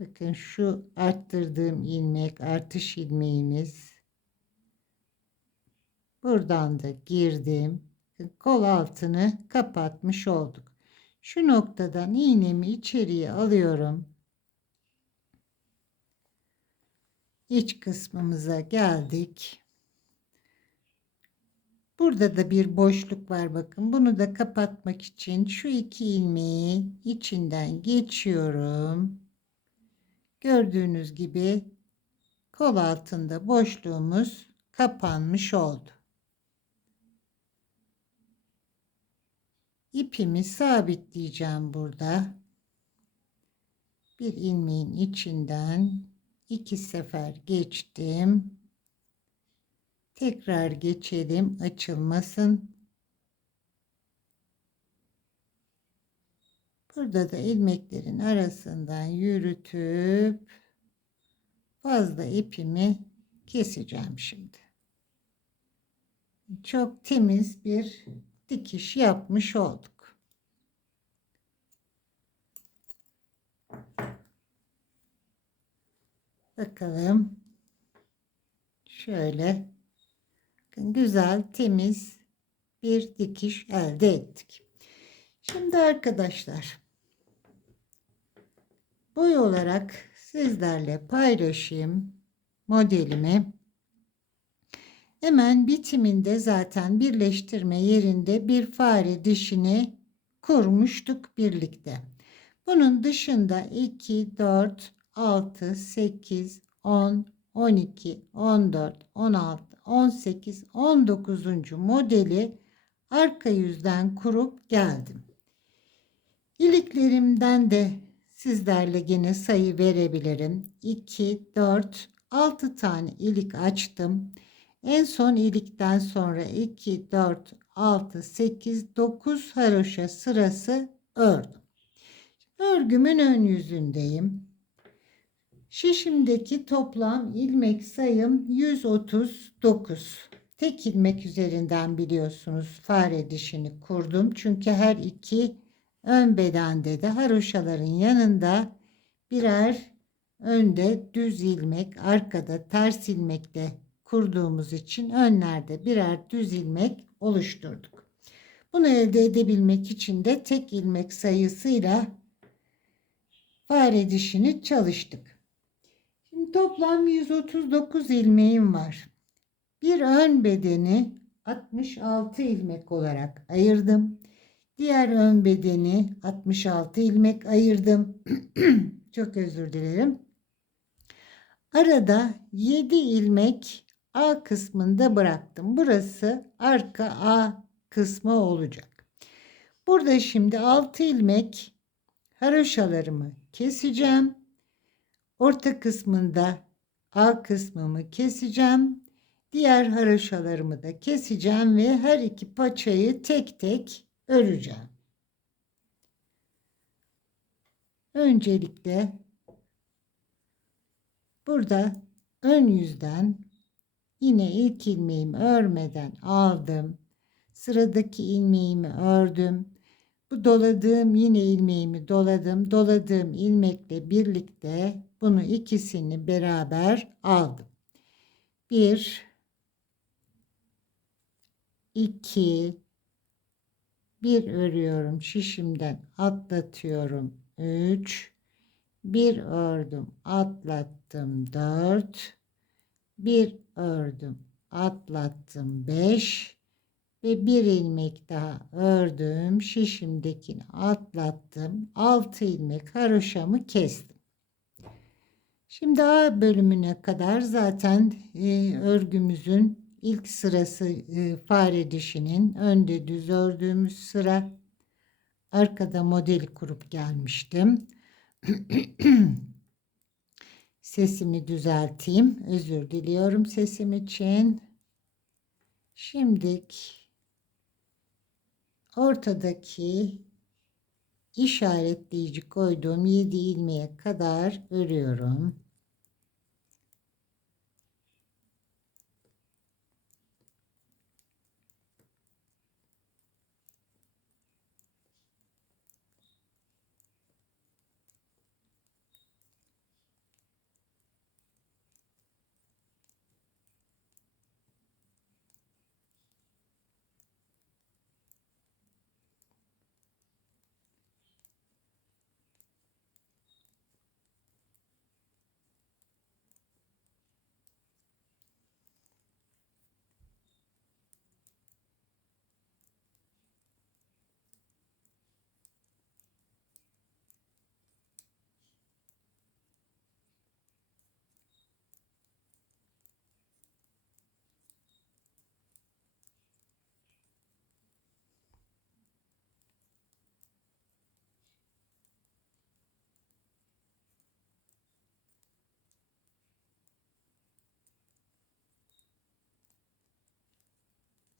Bakın şu arttırdığım ilmek, artış ilmeğimiz. Buradan da girdim. Kol altını kapatmış olduk. Şu noktadan iğnemi içeriye alıyorum. İç kısmımıza geldik. Burada da bir boşluk var bakın. Bunu da kapatmak için şu iki ilmeği içinden geçiyorum. Gördüğünüz gibi kol altında boşluğumuz kapanmış oldu. İpimi sabitleyeceğim burada. Bir ilmeğin içinden 2 sefer geçtim. Tekrar geçelim, açılmasın. Burada da ilmeklerin arasından yürütüp fazla ipimi keseceğim şimdi. Çok temiz bir dikiş yapmış olduk. Bakalım. Şöyle güzel, temiz bir dikiş elde ettik. Şimdi arkadaşlar, boy olarak sizlerle paylaşayım modelimi. Hemen bitiminde zaten birleştirme yerinde bir fare dişini kurmuştuk birlikte. Bunun dışında 2, 4, 6, 8, 10, 12, 14, 16, 18, 19. modeli arka yüzden kurup geldim. İliklerimden de sizlerle yine sayı verebilirim. 2, 4, 6 tane ilik açtım. En son ilikten sonra 2, 4, 6, 8, 9 haroşa sırası ördüm. Örgümün ön yüzündeyim. Şişimdeki toplam ilmek sayım 139. Tek ilmek üzerinden biliyorsunuz fare dişini kurdum. Çünkü her iki ön bedende de haroşaların yanında birer önde düz ilmek, arkada ters ilmekle kurduğumuz için önlerde birer düz ilmek oluşturduk. Bunu elde edebilmek için de tek ilmek sayısıyla fare dişini çalıştık. Şimdi toplam 139 ilmeğim var. Bir ön bedeni 66 ilmek olarak ayırdım. Diğer ön bedeni 66 ilmek ayırdım. Çok özür dilerim. Arada 7 ilmek A kısmında bıraktım. Burası arka A kısmı olacak. Burada şimdi 6 ilmek haroşalarımı keseceğim. Orta kısmında A kısmımı keseceğim. Diğer haroşalarımı da keseceğim ve her iki paçayı tek tek öreceğim. Öncelikle burada ön yüzden yine ilk ilmeğimi örmeden aldım. Sıradaki ilmeğimi ördüm. Bu doladığım yine ilmeğimi doladım. Doladığım ilmekle birlikte bunu ikisini beraber aldım. 1 2 1 örüyorum. Şişimden atlatıyorum. 3 1 ördüm. Atlattım. 4 1 ördüm. Atlattım. 5 ve bir ilmek daha ördüm. Şişimdekini atlattım. 6 ilmek haroşamı kestim. Şimdi A bölümüne kadar zaten örgümüzün ilk sırası fare dişinin önde düz ördüğümüz sıra. Arkada modeli kurup gelmiştim. Sesimi düzelteyim. Özür diliyorum sesim için. Şimdi ortadaki işaretleyici koyduğum 7 ilmeğe kadar örüyorum.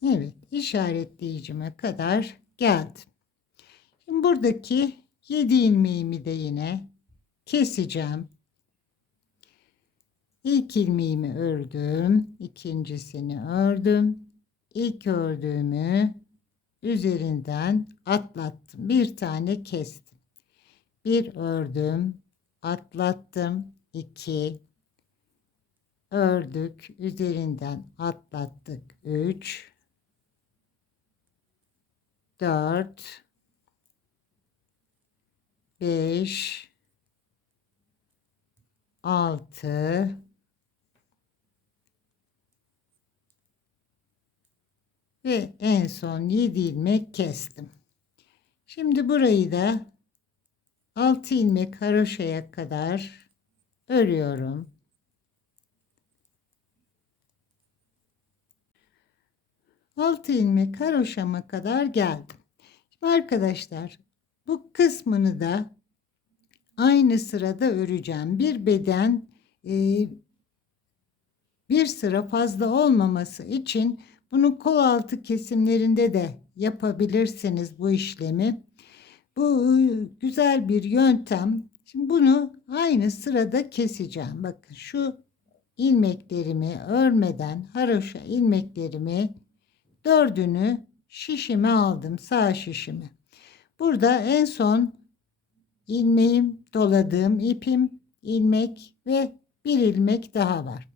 Evet, işaretleyicime kadar geldim. Şimdi buradaki 7 ilmeğimi de yine keseceğim. İlk ilmeğimi ördüm, ikincisini ördüm. İlk ördüğümü üzerinden atlattım. Bir tane kestim. Bir ördüm, atlattım. 2 ördük, üzerinden atlattık. 3, 4, 5, 6 ve en son 7 ilmek kestim. Şimdi burayı da 6 ilmek haroşaya kadar örüyorum. Altı ilmek haroşama kadar geldim. Şimdi arkadaşlar bu kısmını da aynı sırada öreceğim. Bir beden bir sıra fazla olmaması için bunu kol altı kesimlerinde de yapabilirsiniz bu işlemi. Bu güzel bir yöntem. Şimdi bunu aynı sırada keseceğim. Bakın şu ilmeklerimi örmeden haroşa ilmeklerimi dördünü şişime aldım, sağ şişimi. Burada en son ilmeğim, doladığım ipim, ilmek ve bir ilmek daha var.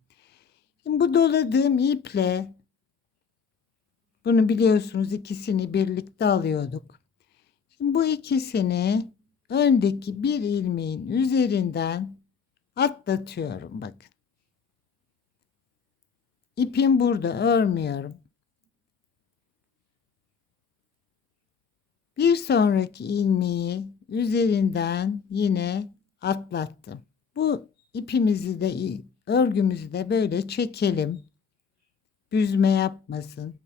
Şimdi bu doladığım iple bunu biliyorsunuz ikisini birlikte alıyorduk. Şimdi bu ikisini öndeki bir ilmeğin üzerinden atlatıyorum bakın. İpim burada, örmüyorum. Bir sonraki ilmeği üzerinden yine atlattım. Bu ipimizi de örgümüzü de böyle çekelim. Büzme yapmasın.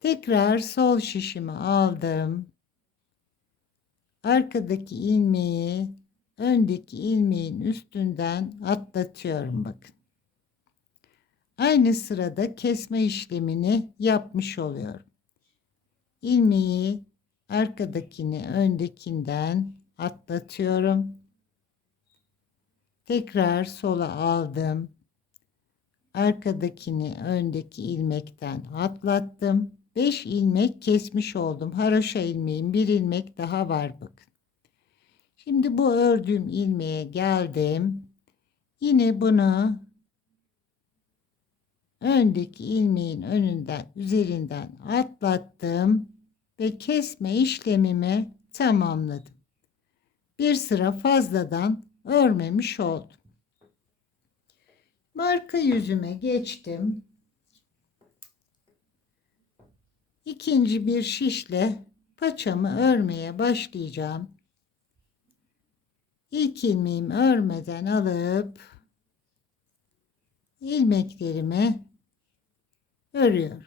Tekrar sol şişimi aldım. Arkadaki ilmeği öndeki ilmeğin üstünden atlatıyorum bakın. Aynı sırada kesme işlemini yapmış oluyorum. İlmeği arkadakini öndekinden atlatıyorum. Tekrar sola aldım. Arkadakini öndeki ilmekten atlattım. 5 ilmek kesmiş oldum. Haroşa ilmeğim bir ilmek daha var bakın. Şimdi bu ördüğüm ilmeğe geldim. Yine bunu öndeki ilmeğin üzerinden atlattım ve kesme işlemimi tamamladım. Bir sıra fazladan örmemiş oldum. Marka yüzüme geçtim. İkinci bir şişle paçamı örmeye başlayacağım. İlk ilmeğimi örmeden alıp ilmeklerimi örüyorum.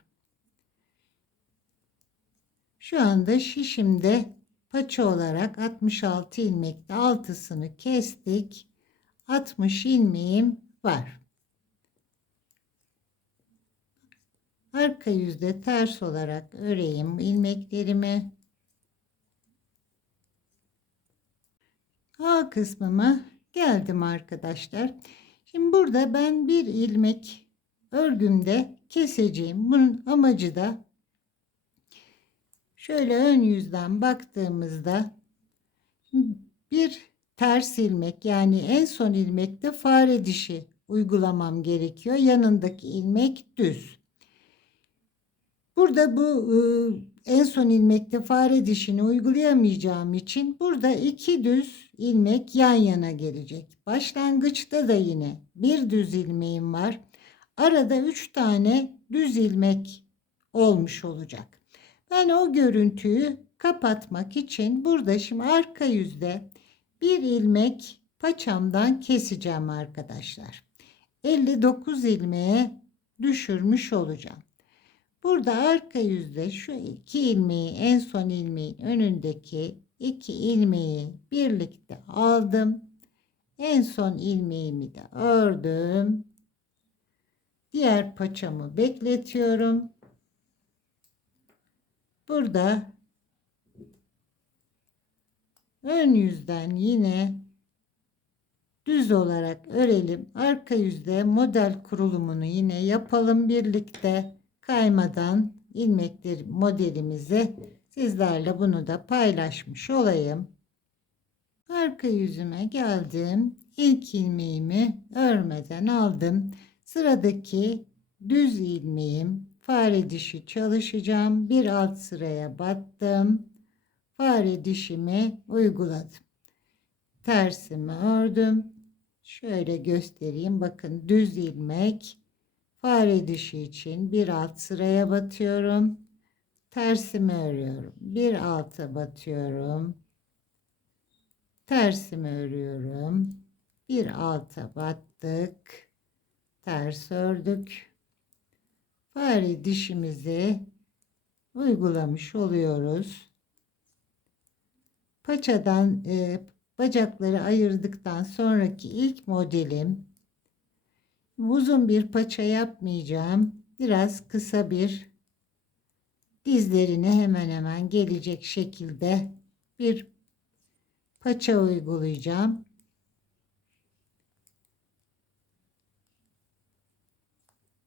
Şu anda şişimde paça olarak 66 ilmekte 6'sını kestik. 60 ilmeğim var. Arka yüzde ters olarak öreyim ilmeklerimi. A kısmıma geldim arkadaşlar. Şimdi burada ben bir ilmek örgümde keseceğim. Bunun amacı da şöyle ön yüzden baktığımızda bir ters ilmek, yani en son ilmekte fare dişi uygulamam gerekiyor. Yanındaki ilmek düz. Burada bu en son ilmekte fare dişini uygulayamayacağım için burada iki düz ilmek yan yana gelecek. Başlangıçta da yine bir düz ilmeğim var. Arada 3 tane düz ilmek olmuş olacak. Ben o görüntüyü kapatmak için burada şimdi arka yüzde bir ilmek paçamdan keseceğim arkadaşlar. 59 ilmeğe düşürmüş olacağım. Burada arka yüzde şu iki ilmeği, en son ilmeğin önündeki iki ilmeği birlikte aldım. En son ilmeğimi de ördüm. Diğer paçamı bekletiyorum. Burada ön yüzden yine düz olarak örelim. Arka yüzde model kurulumunu yine yapalım birlikte. Kaymadan ilmekleri modelimizi sizlerle bunu da paylaşmış olayım. Arka yüzüme geldim. ilk ilmeğimi örmeden aldım. Sıradaki düz ilmeğim, fare dişi çalışacağım. Bir alt sıraya battım. Fare dişimi uyguladım. Tersimi ördüm. Şöyle göstereyim. Bakın düz ilmek, fare dişi için bir alt sıraya batıyorum. Tersimi örüyorum. Bir alta batıyorum. Tersimi örüyorum. Bir alta battık. Ters ördük. Fare dişimizi uygulamış oluyoruz. Paçadan bacakları ayırdıktan sonraki ilk modelim, uzun bir paça yapmayacağım. Biraz kısa bir, dizlerine hemen hemen gelecek şekilde bir paça uygulayacağım.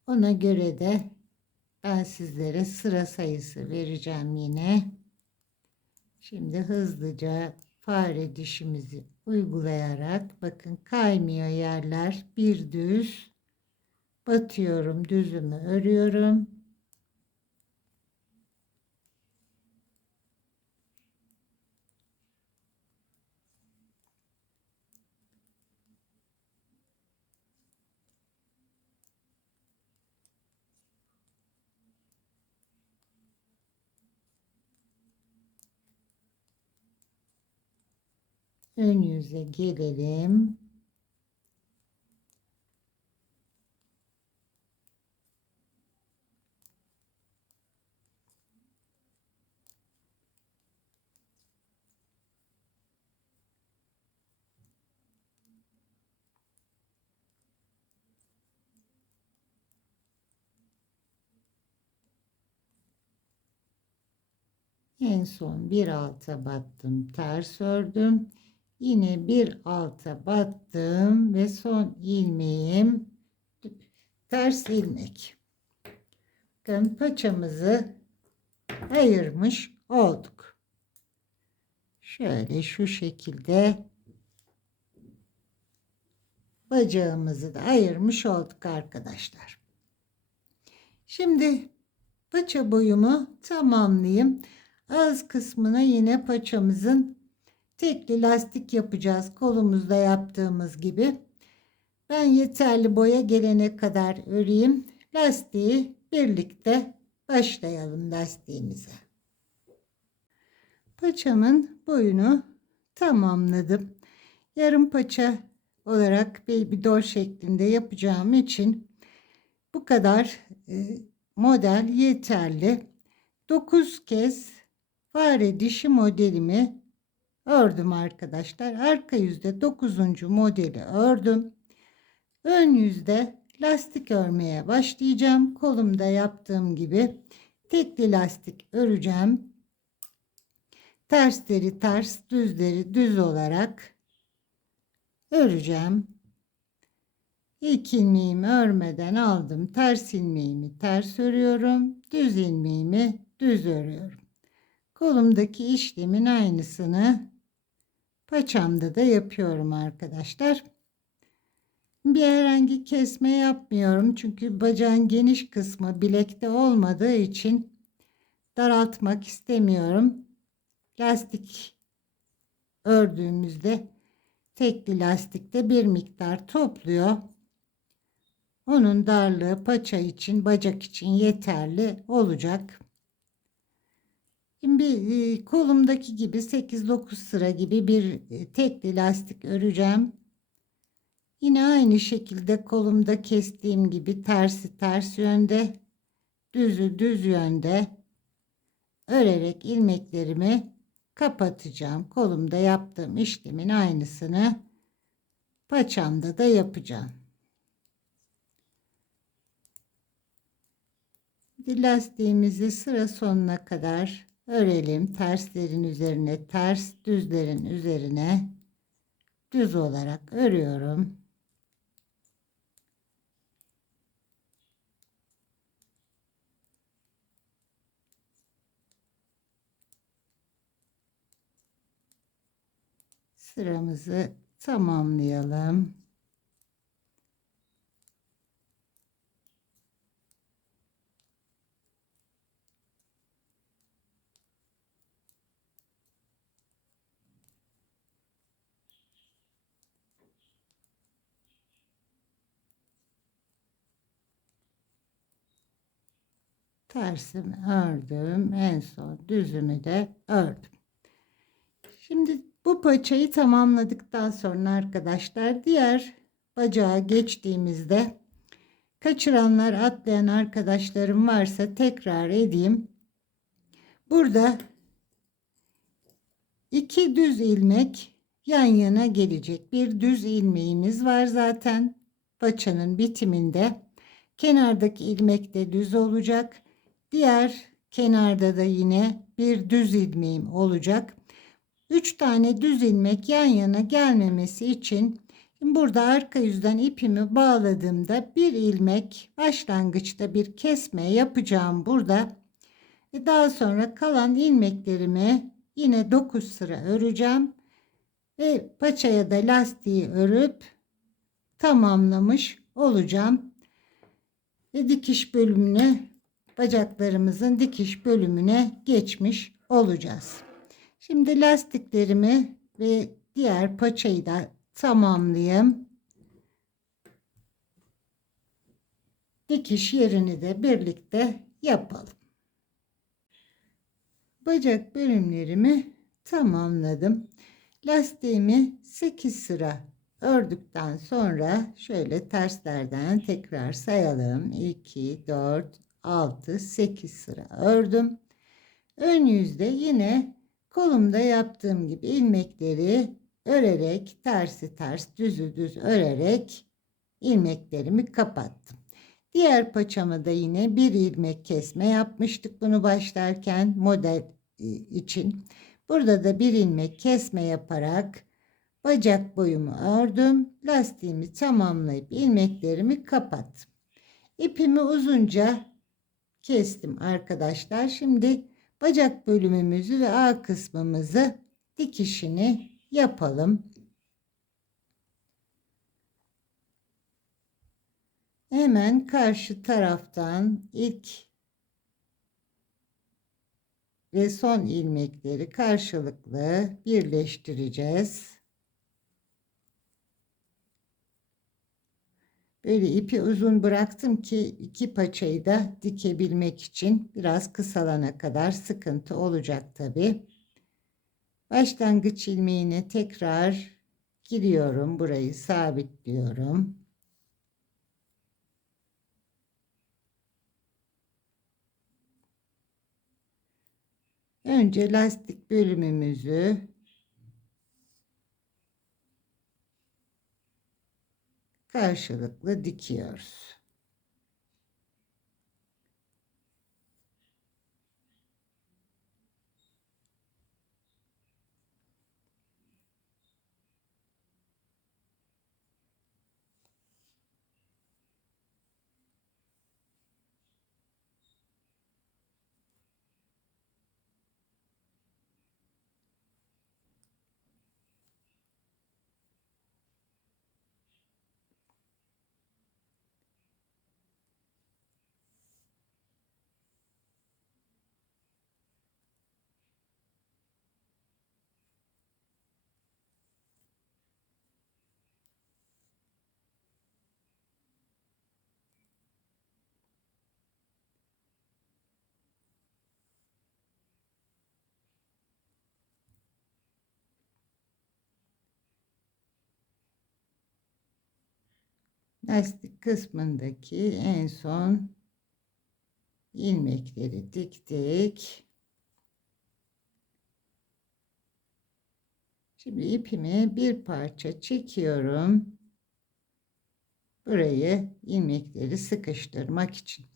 Ona göre de ben sizlere sıra sayısı vereceğim yine. Şimdi hızlıca fare dişimizi uygulayarak, bakın kaymıyor yerler, bir düz batıyorum, düzümü örüyorum. Ön yüze gelelim. En son bir alta battım, ters ördüm. Yine bir alta battım ve son ilmeğim ters ilmek. Bakın paçamızı ayırmış olduk. Şöyle şu şekilde bacağımızı da ayırmış olduk arkadaşlar. Şimdi paça boyumu tamamlayayım. Ağız kısmına yine paçamızın tekli lastik yapacağız. Kolumuzda yaptığımız gibi. Ben yeterli boya gelene kadar öreyim. Lastiği birlikte başlayalım lastiğimize. Paçamın boyunu tamamladım. Yarım paça olarak baby doll şeklinde yapacağım için bu kadar model yeterli. 9 kez fare dişi modelimi ördüm arkadaşlar. Arka yüzde 9. modeli ördüm. Ön yüzde lastik örmeye başlayacağım. Kolumda yaptığım gibi tekli lastik öreceğim. Tersleri ters, düzleri düz olarak öreceğim. İlk ilmeğimi örmeden aldım. Ters ilmeğimi ters örüyorum. Düz ilmeğimi düz örüyorum. Kolumdaki işlemin aynısını paçamda da yapıyorum arkadaşlar. Bir herhangi kesme yapmıyorum. Çünkü bacağın geniş kısmı bilekte olmadığı için daraltmak istemiyorum. Lastik ördüğümüzde tekli lastikte bir miktar topluyor. Onun darlığı paça için, bacak için yeterli olacak. Şimdi kolumdaki gibi 8-9 sıra gibi bir tekli lastik öreceğim. Yine aynı şekilde kolumda kestiğim gibi tersi ters yönde, düzü düz yönde örerek ilmeklerimi kapatacağım. Kolumda yaptığım işlemin aynısını paçamda da yapacağım. Lastiğimizi sıra sonuna kadar örelim. Terslerin üzerine ters, düzlerin üzerine düz olarak örüyorum. Sıramızı tamamlayalım. Tersimi ördüm. En son düzümü de ördüm. Şimdi bu paçayı tamamladıktan sonra arkadaşlar diğer bacağa geçtiğimizde kaçıranlar, atlayan arkadaşlarım varsa tekrar edeyim. Burada 2 düz ilmek yan yana gelecek. Bir düz ilmeğimiz var zaten paçanın bitiminde. Kenardaki ilmek de düz olacak. Diğer kenarda da yine bir düz ilmeğim olacak. 3 tane düz ilmek yan yana gelmemesi için burada arka yüzden ipimi bağladığımda bir ilmek başlangıçta bir kesme yapacağım burada. Daha sonra kalan ilmeklerimi yine 9 sıra öreceğim ve paçaya da lastiği örüp tamamlamış olacağım. Ve dikiş bölümüne, bacaklarımızın dikiş bölümüne geçmiş olacağız. Şimdi lastiklerimi ve diğer paçayı da tamamlayayım. Dikiş yerini de birlikte yapalım. Bacak bölümlerimi tamamladım. Lastiğimi 8 sıra ördükten sonra şöyle terslerden tekrar sayalım. 2, 4, 6, 8 sıra ördüm. Ön yüzde yine kolumda yaptığım gibi ilmekleri örerek tersi ters düzü düz örerek ilmeklerimi kapattım. Diğer paçama da yine bir ilmek kesme yapmıştık bunu başlarken model için. Burada da bir ilmek kesme yaparak bacak boyumu ördüm. Lastiğimi tamamlayıp ilmeklerimi kapattım. İpimi uzunca kestim arkadaşlar. Şimdi bacak bölümümüzü ve A kısmımızı dikişini yapalım. Hemen karşı taraftan ilk ve son ilmekleri karşılıklı birleştireceğiz. Böyle ipi uzun bıraktım ki iki paçayı da dikebilmek için biraz kısalana kadar sıkıntı olacak tabi. Başlangıç ilmeğine tekrar giriyorum. Burayı sabitliyorum. Önce lastik bölümümüzü karşılıklı dikiyoruz. Lastik kısmındaki en son ilmekleri diktik. Şimdi ipimi bir parça çekiyorum. Burayı ilmekleri sıkıştırmak için.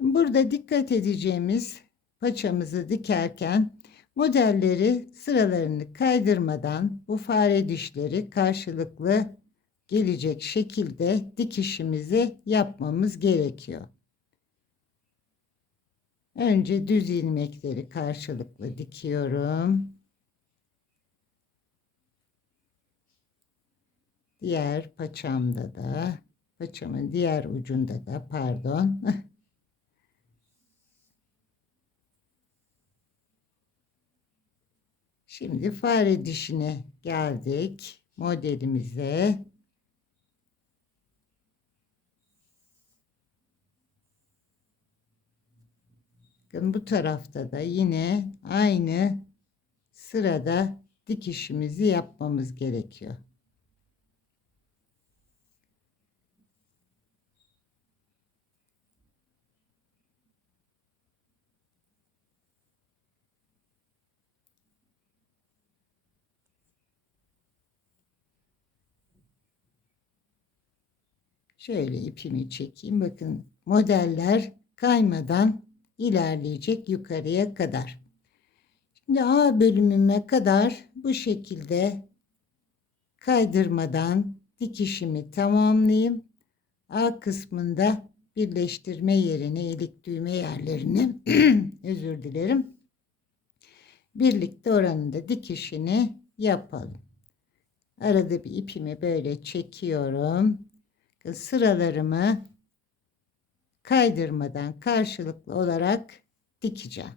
Burada dikkat edeceğimiz paçamızı dikerken modelleri sıralarını kaydırmadan bu fare dişleri karşılıklı gelecek şekilde dikişimizi yapmamız gerekiyor. Önce düz ilmekleri karşılıklı dikiyorum. Diğer paçamda da, paçamın diğer ucunda da, pardon. Şimdi fare dişine geldik. Modelimize. Bakın bu tarafta da yine aynı sırada dikişimizi yapmamız gerekiyor. Şöyle ipimi çekeyim. Bakın modeller kaymadan ilerleyecek yukarıya kadar. Şimdi A bölümüme kadar bu şekilde kaydırmadan dikişimi tamamlayayım. A kısmında birleştirme yerine, ilik düğme yerlerini özür dilerim. Birlikte oranın da dikişini yapalım. Arada bir ipimi böyle çekiyorum. Sıralarımı kaydırmadan karşılıklı olarak dikeceğim.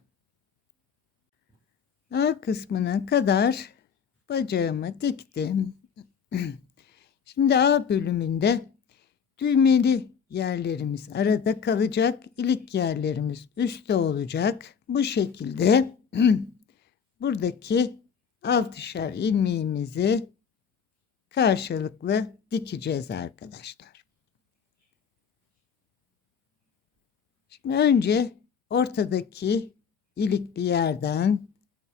A kısmına kadar bacağımı diktim. Şimdi A bölümünde düğmeli yerlerimiz arada kalacak. İlik yerlerimiz üstte olacak. Bu şekilde buradaki 6'şer ilmeğimizi karşılıklı dikeceğiz arkadaşlar. Şimdi önce ortadaki ilikli yerden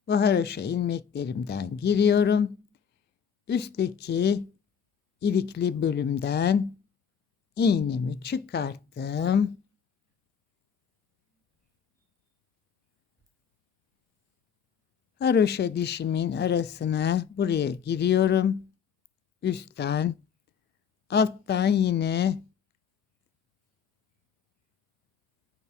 bu haroşa ilmeklerimden giriyorum. Üstteki ilikli bölümden iğnemi çıkarttım. Haroşa dişimin arasına buraya giriyorum. Üstten, alttan yine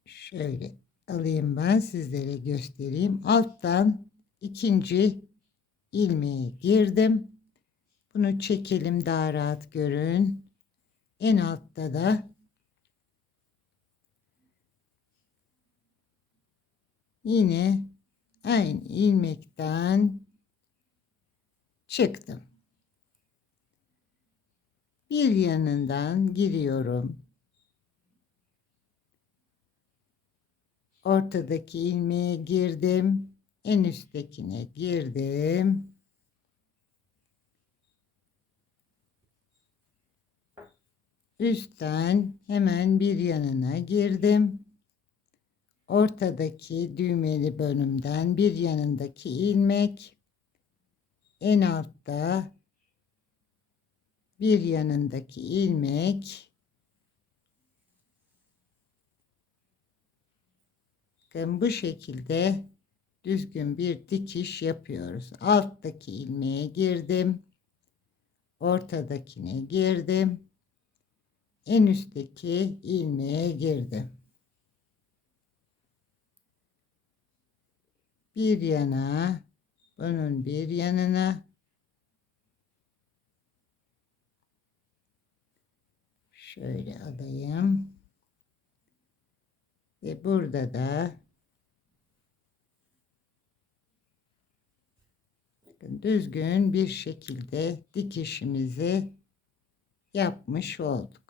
şöyle alayım, ben sizlere göstereyim. Alttan ikinci ilmeğe girdim. Bunu çekelim daha rahat görün. En altta da yine aynı ilmekten çıktım. Bir yanından giriyorum. Ortadaki ilmeğe girdim. En üsttekine girdim. Üstten hemen bir yanına girdim. Ortadaki düğmeli bölümden bir yanındaki ilmek, en altta bir yanındaki ilmek. Bakın bu şekilde düzgün bir dikiş yapıyoruz. Alttaki ilmeğe girdim. Ortadakine girdim. En üstteki ilmeğe girdim. Bir yana, bunun bir yanına, şöyle alayım ve burada da bakın düzgün bir şekilde dikişimizi yapmış olduk.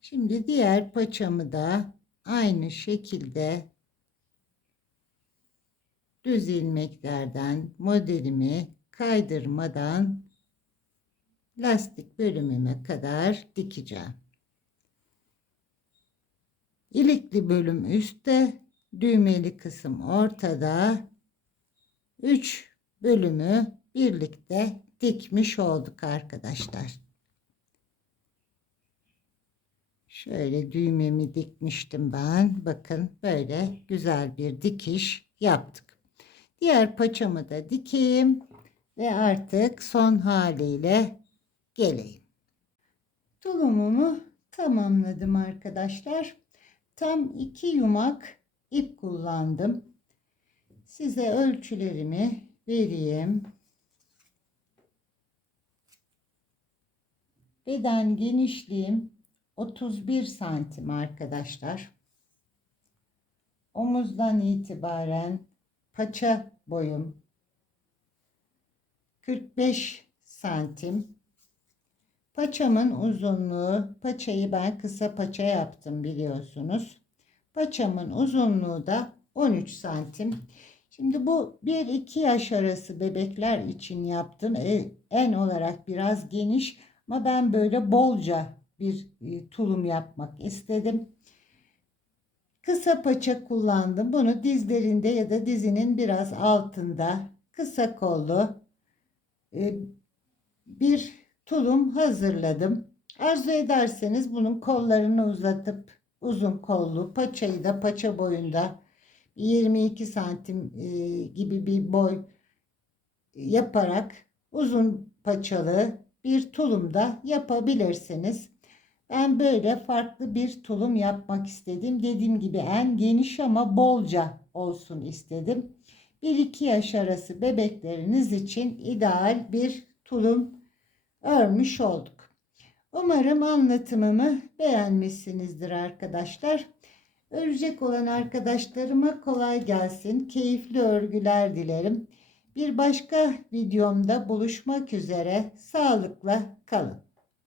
Şimdi diğer paçamı da aynı şekilde düz ilmeklerden modelimi kaydırmadan lastik bölümüme kadar dikeceğim. İlikli bölüm üstte, düğmeli kısım ortada. 3 bölümü birlikte dikmiş olduk arkadaşlar. Şöyle düğmemi dikmiştim ben. Bakın böyle güzel bir dikiş yaptık. Diğer paçamı da dikeyim ve artık son haliyle geleyim. Tulumumu tamamladım arkadaşlar. Tam 2 yumak ip kullandım. Size ölçülerimi vereyim. Beden genişliğim 31 santim arkadaşlar. Omuzdan itibaren paça boyum 45 santim. Paçamın uzunluğu, paçayı ben kısa paça yaptım biliyorsunuz. Paçamın uzunluğu da 13 santim. Şimdi bu 1-2 yaş arası bebekler için yaptım. En olarak biraz geniş ama ben böyle bolca bir tulum yapmak istedim. Kısa paça kullandım. Bunu dizlerinde ya da dizinin biraz altında kısa kollu bir tulum hazırladım. Arzu ederseniz bunun kollarını uzatıp uzun kollu, paçayı da paça boyunda 22 santim gibi bir boy yaparak uzun paçalı bir tulum da yapabilirsiniz. Ben böyle farklı bir tulum yapmak istedim. Dediğim gibi en geniş ama bolca olsun istedim. 1-2 yaş arası bebekleriniz için ideal bir tulum örmüş olduk. Umarım anlatımımı beğenmişsinizdir arkadaşlar. Örecek olan arkadaşlarıma kolay gelsin, keyifli örgüler dilerim. Bir başka videomda buluşmak üzere, sağlıkla kalın.